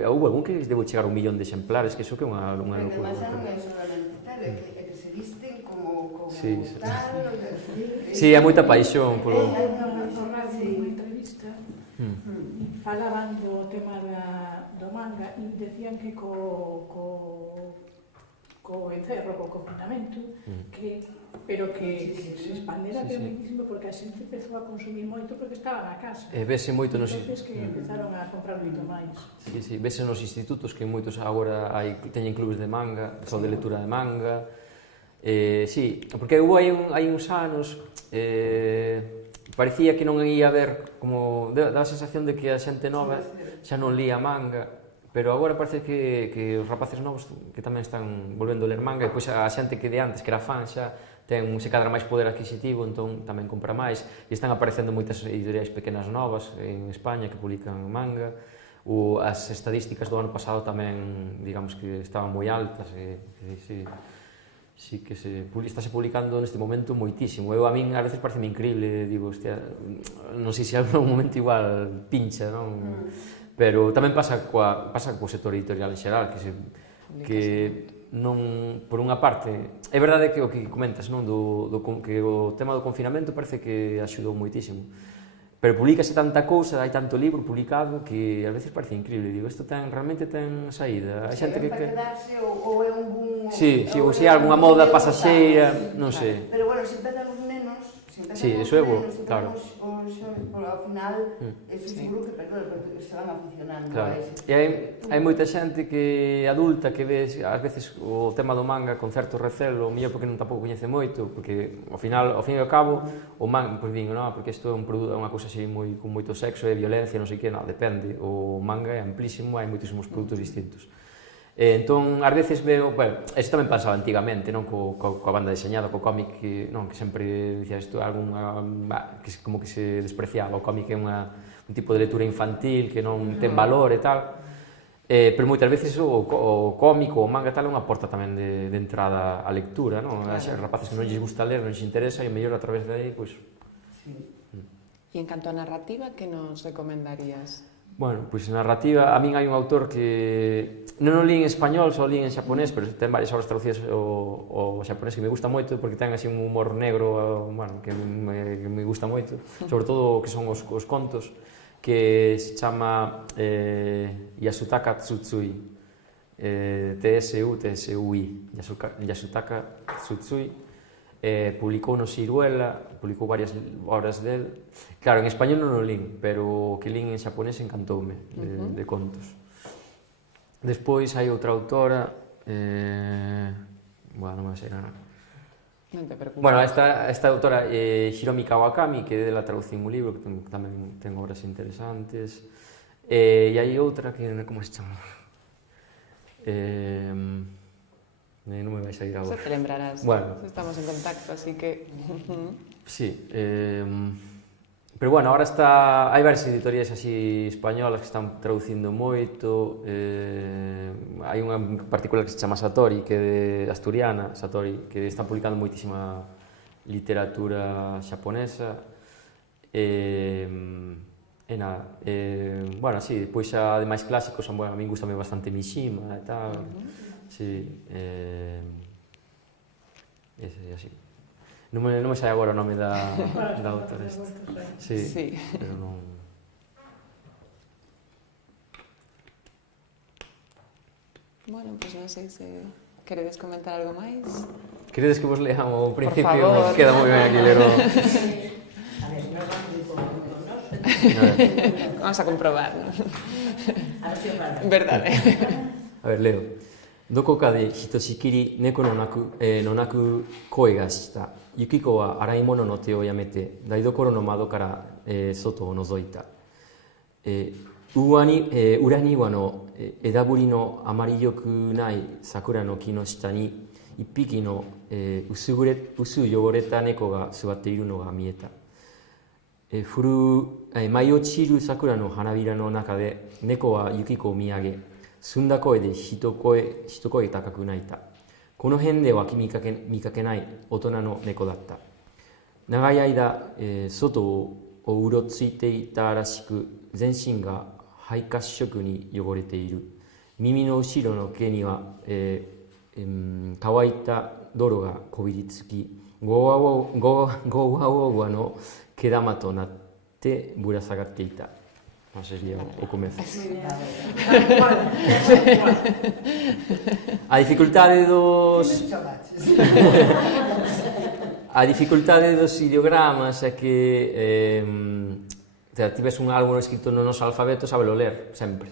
houve algún que debo chegar a 1 millón de exemplares, que iso que é unha locura. Porque además non é solamente tal, é que se visten como Sí. tal, Sí, hai moita paixón polo... Hai unha entrevista falaban do tema do manga e decían que co encerro, co confinamento, pero que se expandera moitísimo porque a xente empezou a consumir moito porque estaban a casa. Vese moito nos... Entonces que empezaron a comprar moito máis. Sí, vese nos institutos que moitos agora teñen clubes de manga, só de lectura de manga. Sí, porque hai uns anos parecía que non ia haber, como dá a sensación de que a xente nova xa non lía manga, pero agora parece que os rapaces novos que tamén están volvendo a ler manga, e pois a xente que de antes, que era fan xa, se cadra máis poder adquisitivo, entón tamén compra máis, e están aparecendo moitas editoriais pequenas novas en España que publican manga. As estadísticas do ano pasado tamén, digamos que estaban moi altas, sí que estáse publicando neste momento moitísimo. A min, a veces, pareceme increíble, digo, hostia, non sei se algún momento igual pincha, non? Pero tamén pasa co sector editorial en xeral, que non, por unha parte, é verdade que o que comentas, non, que o tema do confinamento parece que axudou moitísimo. Pero publicase tanta cousa, hai tanto libro publicado que a veces parece increíble. Digo, isto realmente ten saída. Hai xente que... para quedarse ou é un boom... Sí, ou se hai algunha moda pasaxeira, non sei. Pero bueno, se empezan os nenos, claro. Ao final, eso seguro que porque se van aficionando a ese. E hai moita xente que adulta que ve ás veces o tema do manga con certo recelo, mellor porque non tampouco coñece moito, porque ao fin e ao cabo o manga, pois digo, non, porque isto é unha cousa así con moito sexo e violencia, non sei que, non, depende. O manga é amplísimo, hai moitísimos produtos distintos. Entón, ás veces veo, bueno, isto tamén pasaba antigamente, non, coa banda deseñada, co cómic, que sempre dicía isto, que como que se despreciaba, o cómic é un tipo de lectura infantil que non ten valor e tal, pero moitas veces o cómic ou o manga tal é unha porta tamén de entrada á lectura, non? As rapaces que non lles gusta ler, non lles interesa, e mellor a través de aí, pois... E en canto a narrativa, que nos recomendarías? Bueno, pois narrativa, a min hai un autor que non o li en español, só li en xaponés, pero ten varias obras traducidas ao xaponés que me gusta moito, porque ten así un humor negro, bueno, que me gusta moito, sobre todo que son os contos, que se chama Yasutaka Tsutsui, T-S-U-I, Yasutaka Tsutsui, publicou no Siruela, publicou varias obras del. Claro, en español non o lín, pero o que lín en xaponés encantoume, de contos. Despois hai outra autora, bueno, non me sei nada. Non te preocupes. Bueno, esta autora, Hiromi Kawakami, que dela traducín un libro, que tamén ten obras interesantes. E hai outra que, como se chama? Non me vais a ir agora. Eso te lembrarás. Bueno. Estamos en contacto, así que... Sí, pero bueno, ahora hai varias editoriais así españolas que están traducindo moito. Hai unha particular que se chama Satori, que é de asturiana, Satori, que está publicando moitísima literatura xaponesa. E nada, bueno, sí, depois xa de máis clásicos, bueno, a min gustame bastante Mishima e tal. Sí, ese así. Non me sai agora o nome da autora esta. Sí, Sí. pero non... Bueno, pois non sei se queredes comentar algo máis. Queredes que vos lean o principio? favor. Queda moi ben aquí ler o... A ver, nos vamos a ir con nos. Vamos a comprobar, non? A ver se o falan. Verdade. A ver, leo. どこかでひとしきり猫の鳴く声がした。ユキコは洗い物の手をやめて台所の窓から、外を覗いた。裏庭の枝ぶりのあまり良くない桜の木の下に一匹の、薄汚れた猫が座っているのが見えた。舞い落ちる桜の花びらの中で猫はユキコを見上げ、澄んだ声で一声高く鳴いた。この辺では見かけない大人の猫だった。長い間、外をうろついていたらしく、全身が灰褐色に汚れている。耳の後ろの毛には、乾いた泥がこびりつき、ゴワゴワの毛玉となってぶら下がっていた。sería o comezo. A dificultade dos... A dificultade dos ideogramas é que tivese un algo escrito no noso alfabeto, sábelo ler, sempre.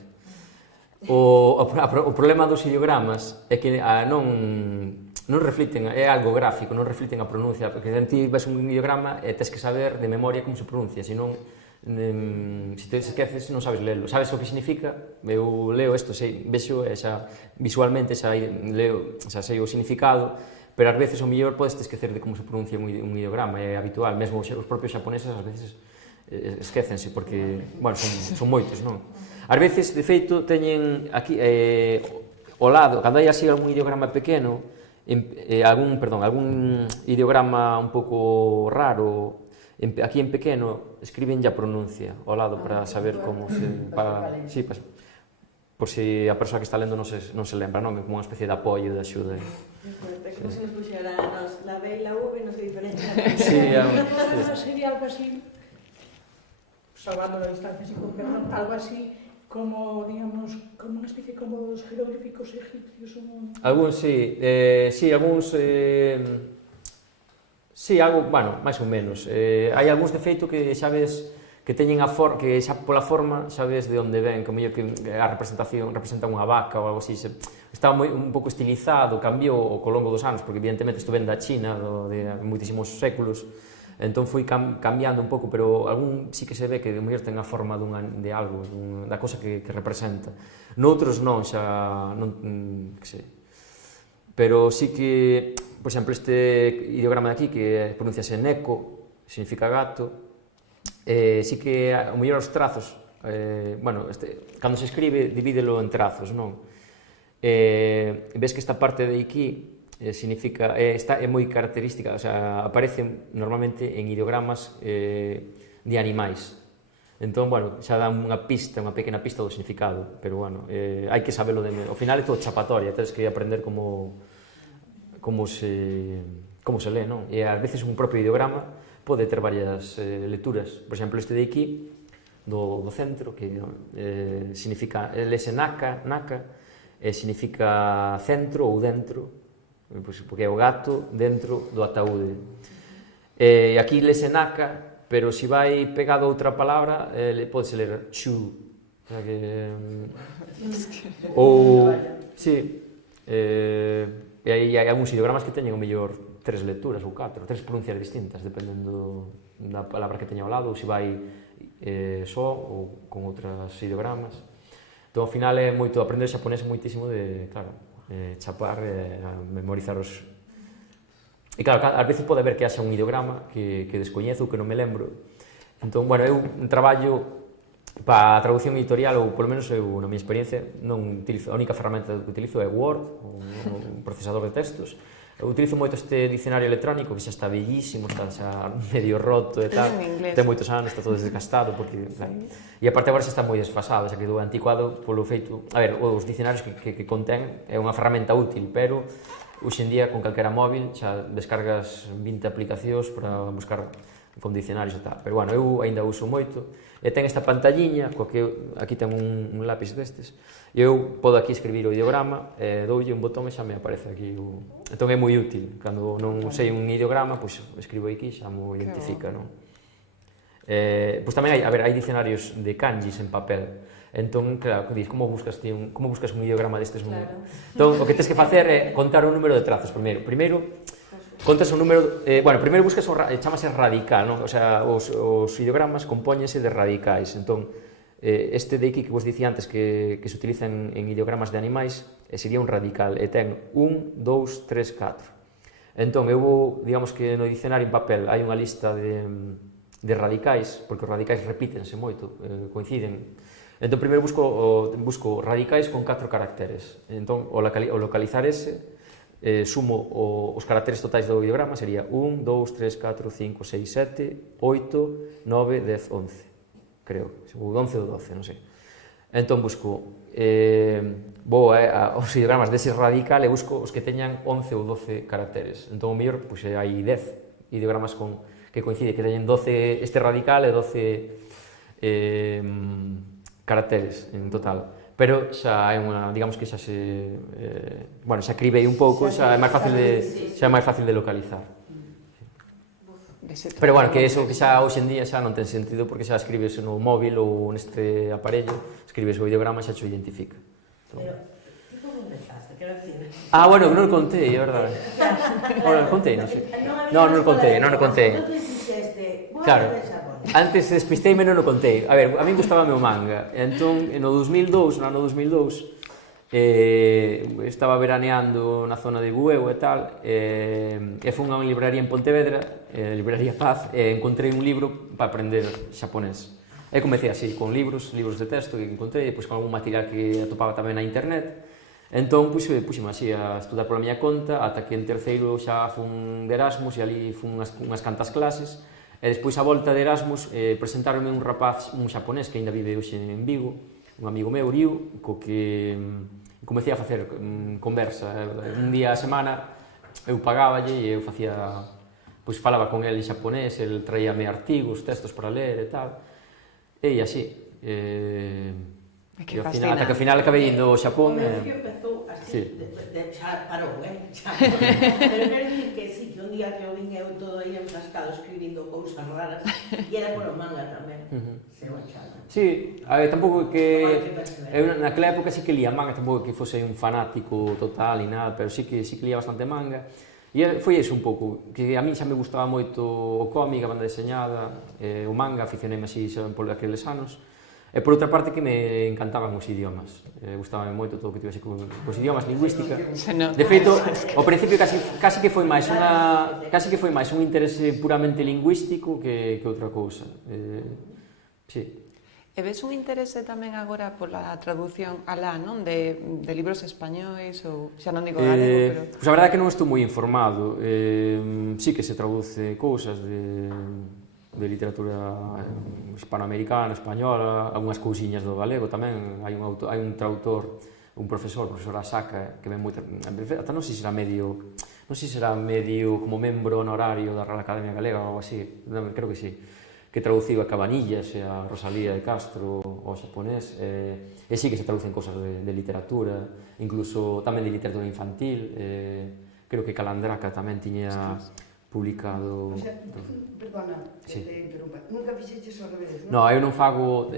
O problema dos ideogramas é que non reflicten, é algo gráfico, non reflicten a pronuncia, porque ti ves un ideograma e tens que saber de memoria como se pronuncia, senón se te esqueces non sabes lelo, sabes o que significa, eu leo isto, vexo visualmente sei o significado, pero ás veces o mellor podes te esquecer de como se pronuncia un ideograma, é habitual, mesmo os propios xaponeses ás veces esquécense, porque, bueno, son moitos, non? Ás veces, de feito, teñen aquí, ao lado, cando hai así algún ideograma pequeno, algún ideograma un pouco raro, aquí en pequeno escriben ya pronuncia ao lado para saber como se... Sí, por si a persoa que está lendo non se lembra, non? Como unha especie de apoio, de axuda. Como se nos puxera la B e la V non se diferencian. Sí, sería algo así, salvando la distancia, sin perdón, algo así como, digamos, como unha especie como dos jeroglíficos egipcios. Algúns, sí. Algúns... Sí, algo, bueno, máis ou menos. Hai algúns de feito que xa ves que teñen que xa pola forma xa ves de onde ven, que mellor que a representación representa unha vaca ou algo así, estaba un pouco estilizado, cambiou ao longo dos anos, porque evidentemente isto ven da China, de moitísimos séculos, entón foi cambiando un pouco, pero algún sí que se ve que de mellor ten a forma de algo, da cosa que representa. Noutros non, xa non, que sei. Pero sí que, por exemplo, este ideograma de aquí, que pronunciase neko, significa gato, sí que, ao mellor os trazos, bueno, cando se escribe, divídelo en trazos, non? Ves que esta parte de aquí significa, é moi característica, o sea, aparece normalmente en ideogramas de animais. Entón, bueno, xa dá unha pequena pista do significado, pero, bueno, hai que sabelo ao final é todo chapatoria, tens que aprender como se lé, non? E ás veces un propio ideograma pode ter varias lecturas. Por exemplo, este de aquí, do centro, que significa, lese naka, significa centro ou dentro, porque é o gato dentro do ataúde. E aquí lese naka, pero se vai pegado a outra palabra, podese ler chu. Ou, sí, e aí hai algúns ideogramas que teñen o mellor 3 lecturas ou 4, 3 pronuncias distintas, dependendo da palabra que teña ao lado, ou se vai só ou con outros ideogramas. Entón, ao final, é moito aprender xaponés, moitísimo de, claro, chapar, memorizar os... E claro, ás veces pode haber que haxa un ideograma que descoñezo ou que non me lembro. Entón, bueno, eu traballo para a traducción editorial, ou polo menos eu, na miña experiencia, non utilizo, a única ferramenta que utilizo é Word, un procesador de textos. Eu utilizo moito este dicionario electrónico, que xa está bellísimo, está xa medio roto e tal, ten moitos anos, está todo desgastado, porque, claro, e aparte agora xa está moi desfasado, xa quedou anticuado polo feito, a ver, os dicionarios que contén é unha ferramenta útil, pero hoxe en día con calquera móvil xa descargas 20 aplicacións para buscar con dicionarios e tal, pero bueno, eu aínda uso moito, e ten esta pantalliña, coa que aquí ten un lápis destes, e eu podo aquí escribir o ideograma, doulle un botón e xa me aparece aquí o... Entón é moi útil, cando non sei un ideograma, pois escribo aquí, xa mo identifica, non? Pois tamén hai dicionarios de kanjis en papel, entón, claro, como buscas un ideograma destes? Entón, o que tens que facer é contar o número de trazos primeiro contas o número, primeiro buscas chamase radical, non? O sea, os ideogramas compóñense de radicais, entón, este de aquí que vos dicía antes que se utiliza en ideogramas de animais, sería un radical, e ten 1, 2, 3, 4. Entón, eu vou, digamos que no dicionario en papel hai unha lista de radicais, porque os radicais repítense moito, coinciden. Entón, primeiro busco radicais con 4 caracteres. Entón, o localizar ese, sumo os caracteres totais do ideograma, sería 1, 2, 3, 4, 5, 6, 7, 8, 9, 10, 11, creo, ou 11 ou 12, non sei. Entón, busco, vou aos ideogramas dese radical e busco os que teñan 11 ou 12 caracteres. Entón, o mellor, hai 10 ideogramas que coincide, que teñen 12 este radical e 12 caracteres en total. Pero xa é unha, digamos que xa se, xa cribei un pouco, xa é máis fácil de localizar. Pero bueno, que eso que xa hoxe en día xa non ten sentido porque xa escribes no móvil ou neste aparello, escribes o ideograma e xa te identifica. Pero, ti como empezaste? Quero dicir... Bueno, non o contei, é verdade. Non o contei, non sei. Non o contei. Non te dixeste, claro. Antes despisteime non o contei. A ver, a min gustaba o manga. Entón, no ano 2002, estaba veraneando na zona de Bueu e tal, e fui a unha libraría en Pontevedra, Libraría Paz, e encontrei un libro para aprender xaponés. E comecei así, con libros de texto que encontrei, depois con algún material que atopaba tamén na internet. Entón, puxeme así a estudar pola miña conta, ata que en terceiro xa fun de Erasmus, e ali fun unhas cantas clases. E despois, a volta de Erasmus, presentaronme un rapaz, un xaponés que ainda vive hoxe en Vigo, un amigo meu, Ryu, co que comecei a facer conversa. Un día a semana eu pagaballe e eu facía, pois falaba con ele en xaponés, el traíame artigos, textos para ler e tal, e así. Ata que ao final acabei indo ao Xapón. O meu fillo empezou así, xa parou, xa. Pero quero dicir que sí, que un día que o vin eu todo aí enfrascado escribindo cousas raras, e era polo manga tamén, se o achaba. Sí, a ver, tampouco que... Eu naquela época sí que lía manga, tampouco que fose un fanático total e nada, pero sí que lía bastante manga. E foi iso un pouco, que a mí xa me gustaba moito o cómic, a banda deseñada, o manga, aficionéme así por aqueles anos. E por outra parte que me encantaban os idiomas, gustábame moito todo o que tivese cos idiomas, lingüística. De feito, ao principio casi que foi máis un interese puramente lingüístico que outra cousa. Sí. E ves un interese tamén agora pola traducción alá, non? De libros españois ou xa non digo galego, pero... Pois a verdade é que non estou moi informado. Sí que se traduce cousas de literatura hispanoamericana, española, algunhas cousiñas do galego tamén. Hai un traductor, un profesor Asaka, que ven moito, ata non sei se será medio como membro honorario da Real Academia Galega ou algo así, creo que sí, que traduciu a Cabanillas e a Rosalía de Castro ao xaponés, e sí que se traducen cosas de literatura, incluso tamén de literatura infantil, creo que Calandraca tamén tiña publicado... O sea, perdona, que te interrumpa, nunca fixeches ao revés, non? Non, eu non fago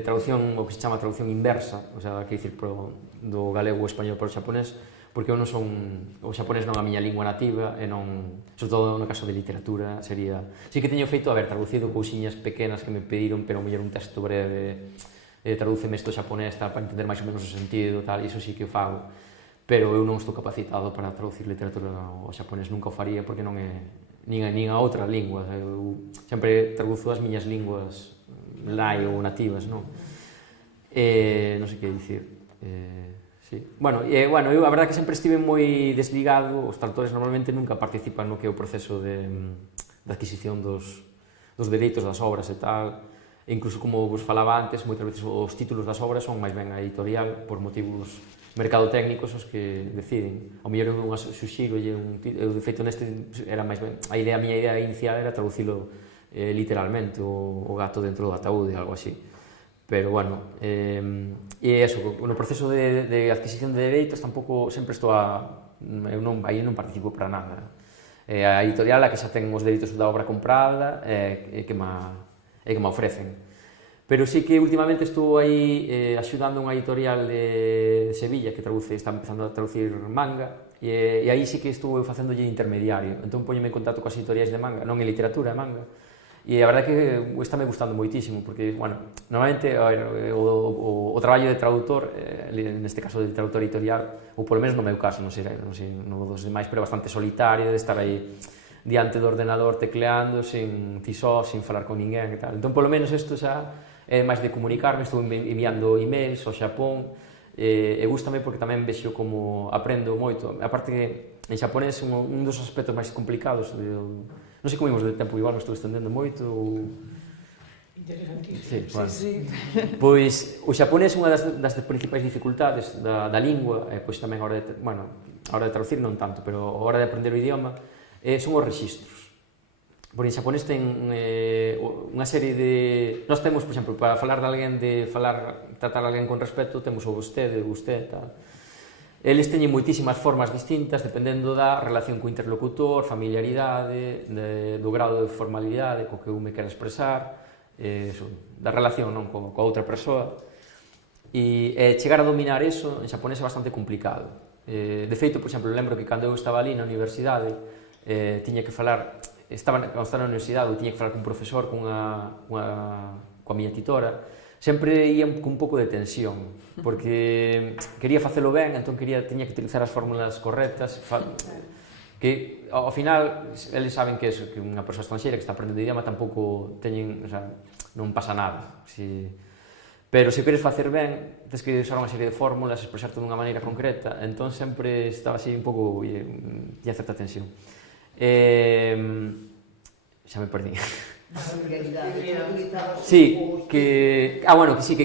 traducción, o que se chama traducción inversa, o sea, que dicir, do galego ao español para o xaponés, porque eu non son, o xaponés non é a miña lingua nativa, e non, sobre todo no caso de literatura, sería... Sí que teño feito, traducido cousiñas pequenas que me pediron, pero mellor un texto breve, tradúceme isto xaponés, para entender máis ou menos o sentido, tal, iso sí que o fago. Pero eu non estou capacitado para traducir literatura ao xaponés, nunca o faría porque non é nin a outra lingua. Eu sempre traduzo as miñas linguas lai ou nativas, non? Non sei que dicir. Sí. Bueno, eu a verdade que sempre estive moi desligado, os traductores normalmente nunca participan no que é o proceso de adquisición dos dereitos das obras e tal. incluso como vos falaba antes, moitas veces os títulos das obras son máis ben a editorial por motivos mercadotécnicos os que deciden. Ao mellor unha suxiro e eu de feito neste era máis ben, a miña idea inicial era traducilo literalmente o gato dentro do ataúde, algo así. Pero bueno, e eso, no proceso de adquisición de dereitos tampouco sempre estou aí non participo para nada. A editorial a que xa ten os dereitos da obra comprada e que me ofrecen. Pero sí que últimamente estou aí axudando unha editorial de Sevilla que está empezando a traducir manga e aí sí que estou facéndolle intermediario. Entón poñeme en contacto coas editoriais de manga, non en literatura, de manga. E a verdade é que está me gustando moitísimo, porque, bueno, normalmente o traballo de traductor, neste caso de traductor editorial, ou polo menos no meu caso, non sei no dos demais, pero bastante solitario, de estar aí diante do ordenador tecleando, sin ti só, sin falar con ninguén e tal. Entón, polo menos, isto xa é máis de comunicarme, estou enviando emails ao Xapón, e gústame porque tamén vexo como aprendo moito. A parte que en xaponés un dos aspectos máis complicados, non sei como imos de tempo, igual me estou estendendo moito ou... Interesantísimo. Sí, bueno. Sí. Pois o xaponés é unha das principais dificultades da lingua, e pois tamén a hora de traducir non tanto, pero a hora de aprender o idioma son os rexistros. Porque en xaponés ten unha serie de... Nós temos, por exemplo, para falar de alguén, tratar a alguén con respeto, temos o vostede, tal. Eles teñen moitísimas formas distintas dependendo da relación co interlocutor, familiaridade, do grado de formalidade co que eu me quero expresar, da relación non coa outra persoa. E chegar a dominar eso en xaponés é bastante complicado. De feito, por exemplo, lembro que cando eu estaba ali na universidade tiña que falar... Cando estaba na universidade, tiña que falar cun profesor, coa miña titora, sempre ia con un pouco de tensión, porque quería facelo ben, entón tiña que utilizar as fórmulas correctas, que ao final, eles saben que unha persoa estranxeira que está aprendendo o idioma tampouco non pasa nada. Pero se queres facer ben, tens que usar unha serie de fórmulas, expresarte dunha maneira concreta, entón sempre estaba así un pouco, tiña certa tensión. Xa me perdí. Sí, que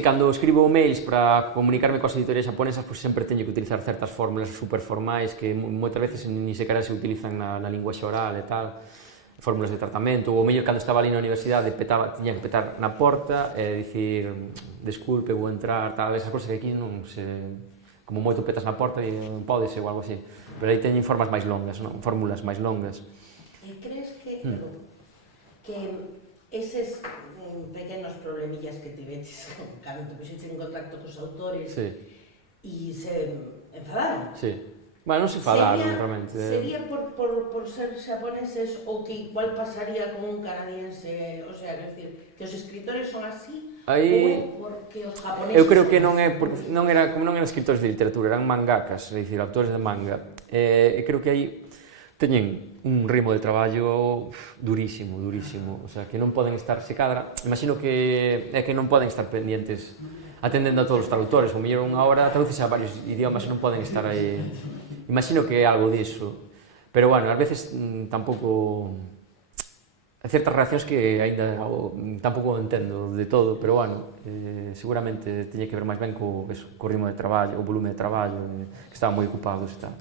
cando escribo mails para comunicarme coas editoriais xaponesas, pois sempre teño que utilizar certas fórmulas superformais que moitas veces ni sequera se utilizan na linguaxe oral e tal, fórmulas de tratamento, ou mellor cando estaba ali na universidade tiña que petar na porta e dicir desculpe, vou entrar, tal, esas cosas que aquí non se... como moito petas na porta e non podes ou algo así. Pero aí teñen formas máis longas, fórmulas máis longas. E crees que eses pequenos problemillas que tiveches cando te puxeches en contacto cos autores e se enfadaron? Sí. Bueno, non se enfadaron, realmente. Sería por ser xaponeses ou que igual pasaría con un canadiense, o sea, quer decir, que os escritores son así ou porque os japoneses... Eu creo que non é, porque non eran escritores de literatura, eran mangakas, é dicir, autores de manga. E creo que aí teñen un ritmo de traballo durísimo, o sea, que non poden estar, se cadra, imagino que é que non poden estar pendientes atendendo a todos os traductores, ou mellor unha hora traduces a varios idiomas e non poden estar aí, imagino que é algo diso, pero bueno, ás veces tampouco, hai certas reaccións que ainda tampouco entendo de todo, pero bueno, seguramente teña que ver máis ben co ritmo de traballo, o volume de traballo, que estaban moi ocupados e tal.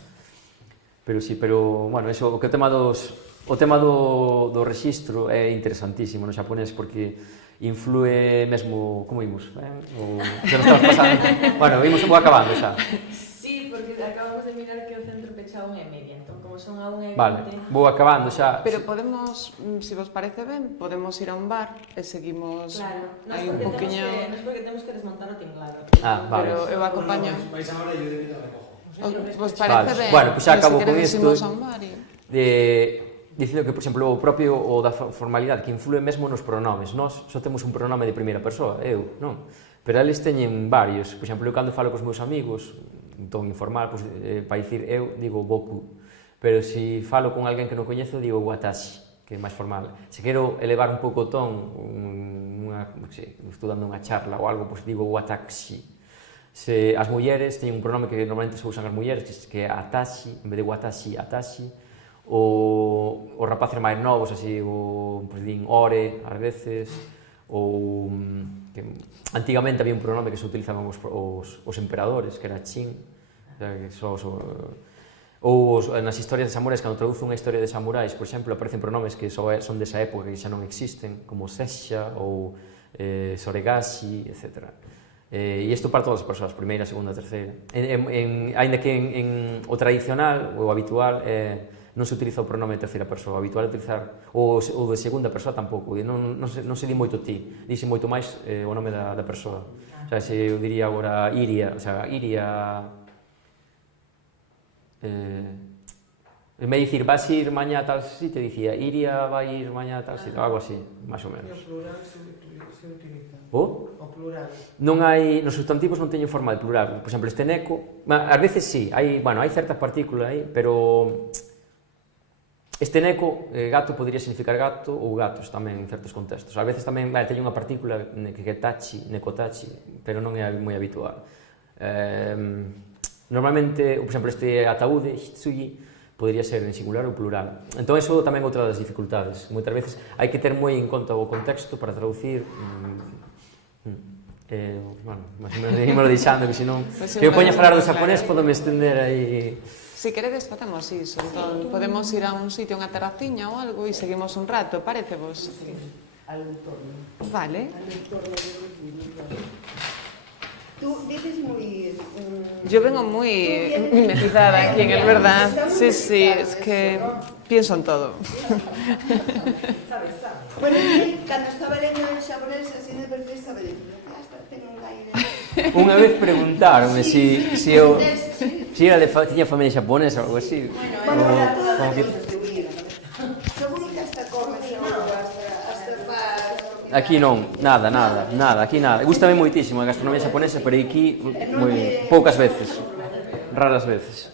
Pero sí, pero, bueno, eso, o tema do rexistro é interesantísimo no xaponés porque influe mesmo, como imos, xa nos estamos pasando, bueno, imos vou acabando xa. Sí, porque acabamos de mirar que o centro pechado 1:30, entón como son a 1:20... Vale, vou acabando xa. Pero podemos, se vos parece ben, podemos ir a un bar e seguimos aí un poquinho... Non é porque temos que desmontar o tinglado. Vale. Pero eu acompaño... Vais agora e eu debido a recojo. Vos parece ben? Bueno, pois xa acabo con isto. Dicindo que, por exemplo, o propio o da formalidade que influe mesmo nos pronomes. Nós só temos un pronome de primeira persoa, eu, non? Pero eles teñen varios. Por exemplo, eu cando falo cos meus amigos, un ton informal, pois, para dicir eu, digo boku. Pero se falo con alguén que non coñezo, digo watashi, que é máis formal. Se quero elevar un pouco o ton, estou dando unha charla ou algo, pois digo watashi. Se as mulleres teñen un pronome que normalmente se usan as mulleres, que é atashi, en vez de watashi, atashi. Os rapaces máis novos, así, pois din ore, ás veces, ou que antigamente había un pronome que se utilizaban os emperadores, que era Chin, que ou nas historias de samurais, cando traduzo unha historia de samurais, por exemplo, aparecen pronomes que son desa época que xa non existen, como Sesha ou Soregashi, etc. E isto para todas as persoas, primeira, segunda, terceira. Ainda que o tradicional, ou habitual, non se utiliza o pronome de terceira persoa, o habitual é utilizar o de segunda persoa tampouco, non se di moito ti, dise moito máis o nome da persoa. O sea, se eu diría agora Iria, o sea, Iria... en vez de dicir, vas ir mañá a tal sitio, dicía, Iria vai ir mañá a tal sitio, algo así, máis ou menos. E o plural se utiliza? O plural? Non hai, nos sustantivos non teñen forma de plural, por exemplo, este neco, ás veces sí, hai certas partículas aí, pero este neco, gato, podría significar gato ou gatos tamén en certos contextos. Ás veces tamén teñen unha partícula que é tachi, nekotachi, pero non é moi habitual. Normalmente, por exemplo, este ataúde, hitsugi, podría ser en singular ou plural. Entón, iso tamén é outra das dificultades. Moitas veces hai que ter moi en conta o contexto para traducir. Bueno, máis ou menos ímolo deixando, que senón... Se eu poño a falar do xaponés, podo me estender aí... Si queredes, facemos iso. Entón, podemos ir a un sitio, unha terraciña ou algo, e seguimos un rato, parece vos? Al entorno. Vale. Al entorno de los libros. Tú dices muy... Yo vengo muy mimetizada aquí en el verdad. Sí, sí, es que pienso en todo. Bueno, cando estaba lendo en xaponés, así de perfil, estaba dicindo, hasta tengo un aire... Unha vez preguntaronme se eu tiña familia xaponesa ou algo así. Bueno, ahora todas las cosas de unir. Seguro que hasta comes algo, hasta faz... Aquí non, nada, aquí nada. Gústame moitísimo a gastronomía xaponesa, pero aquí poucas veces, raras veces.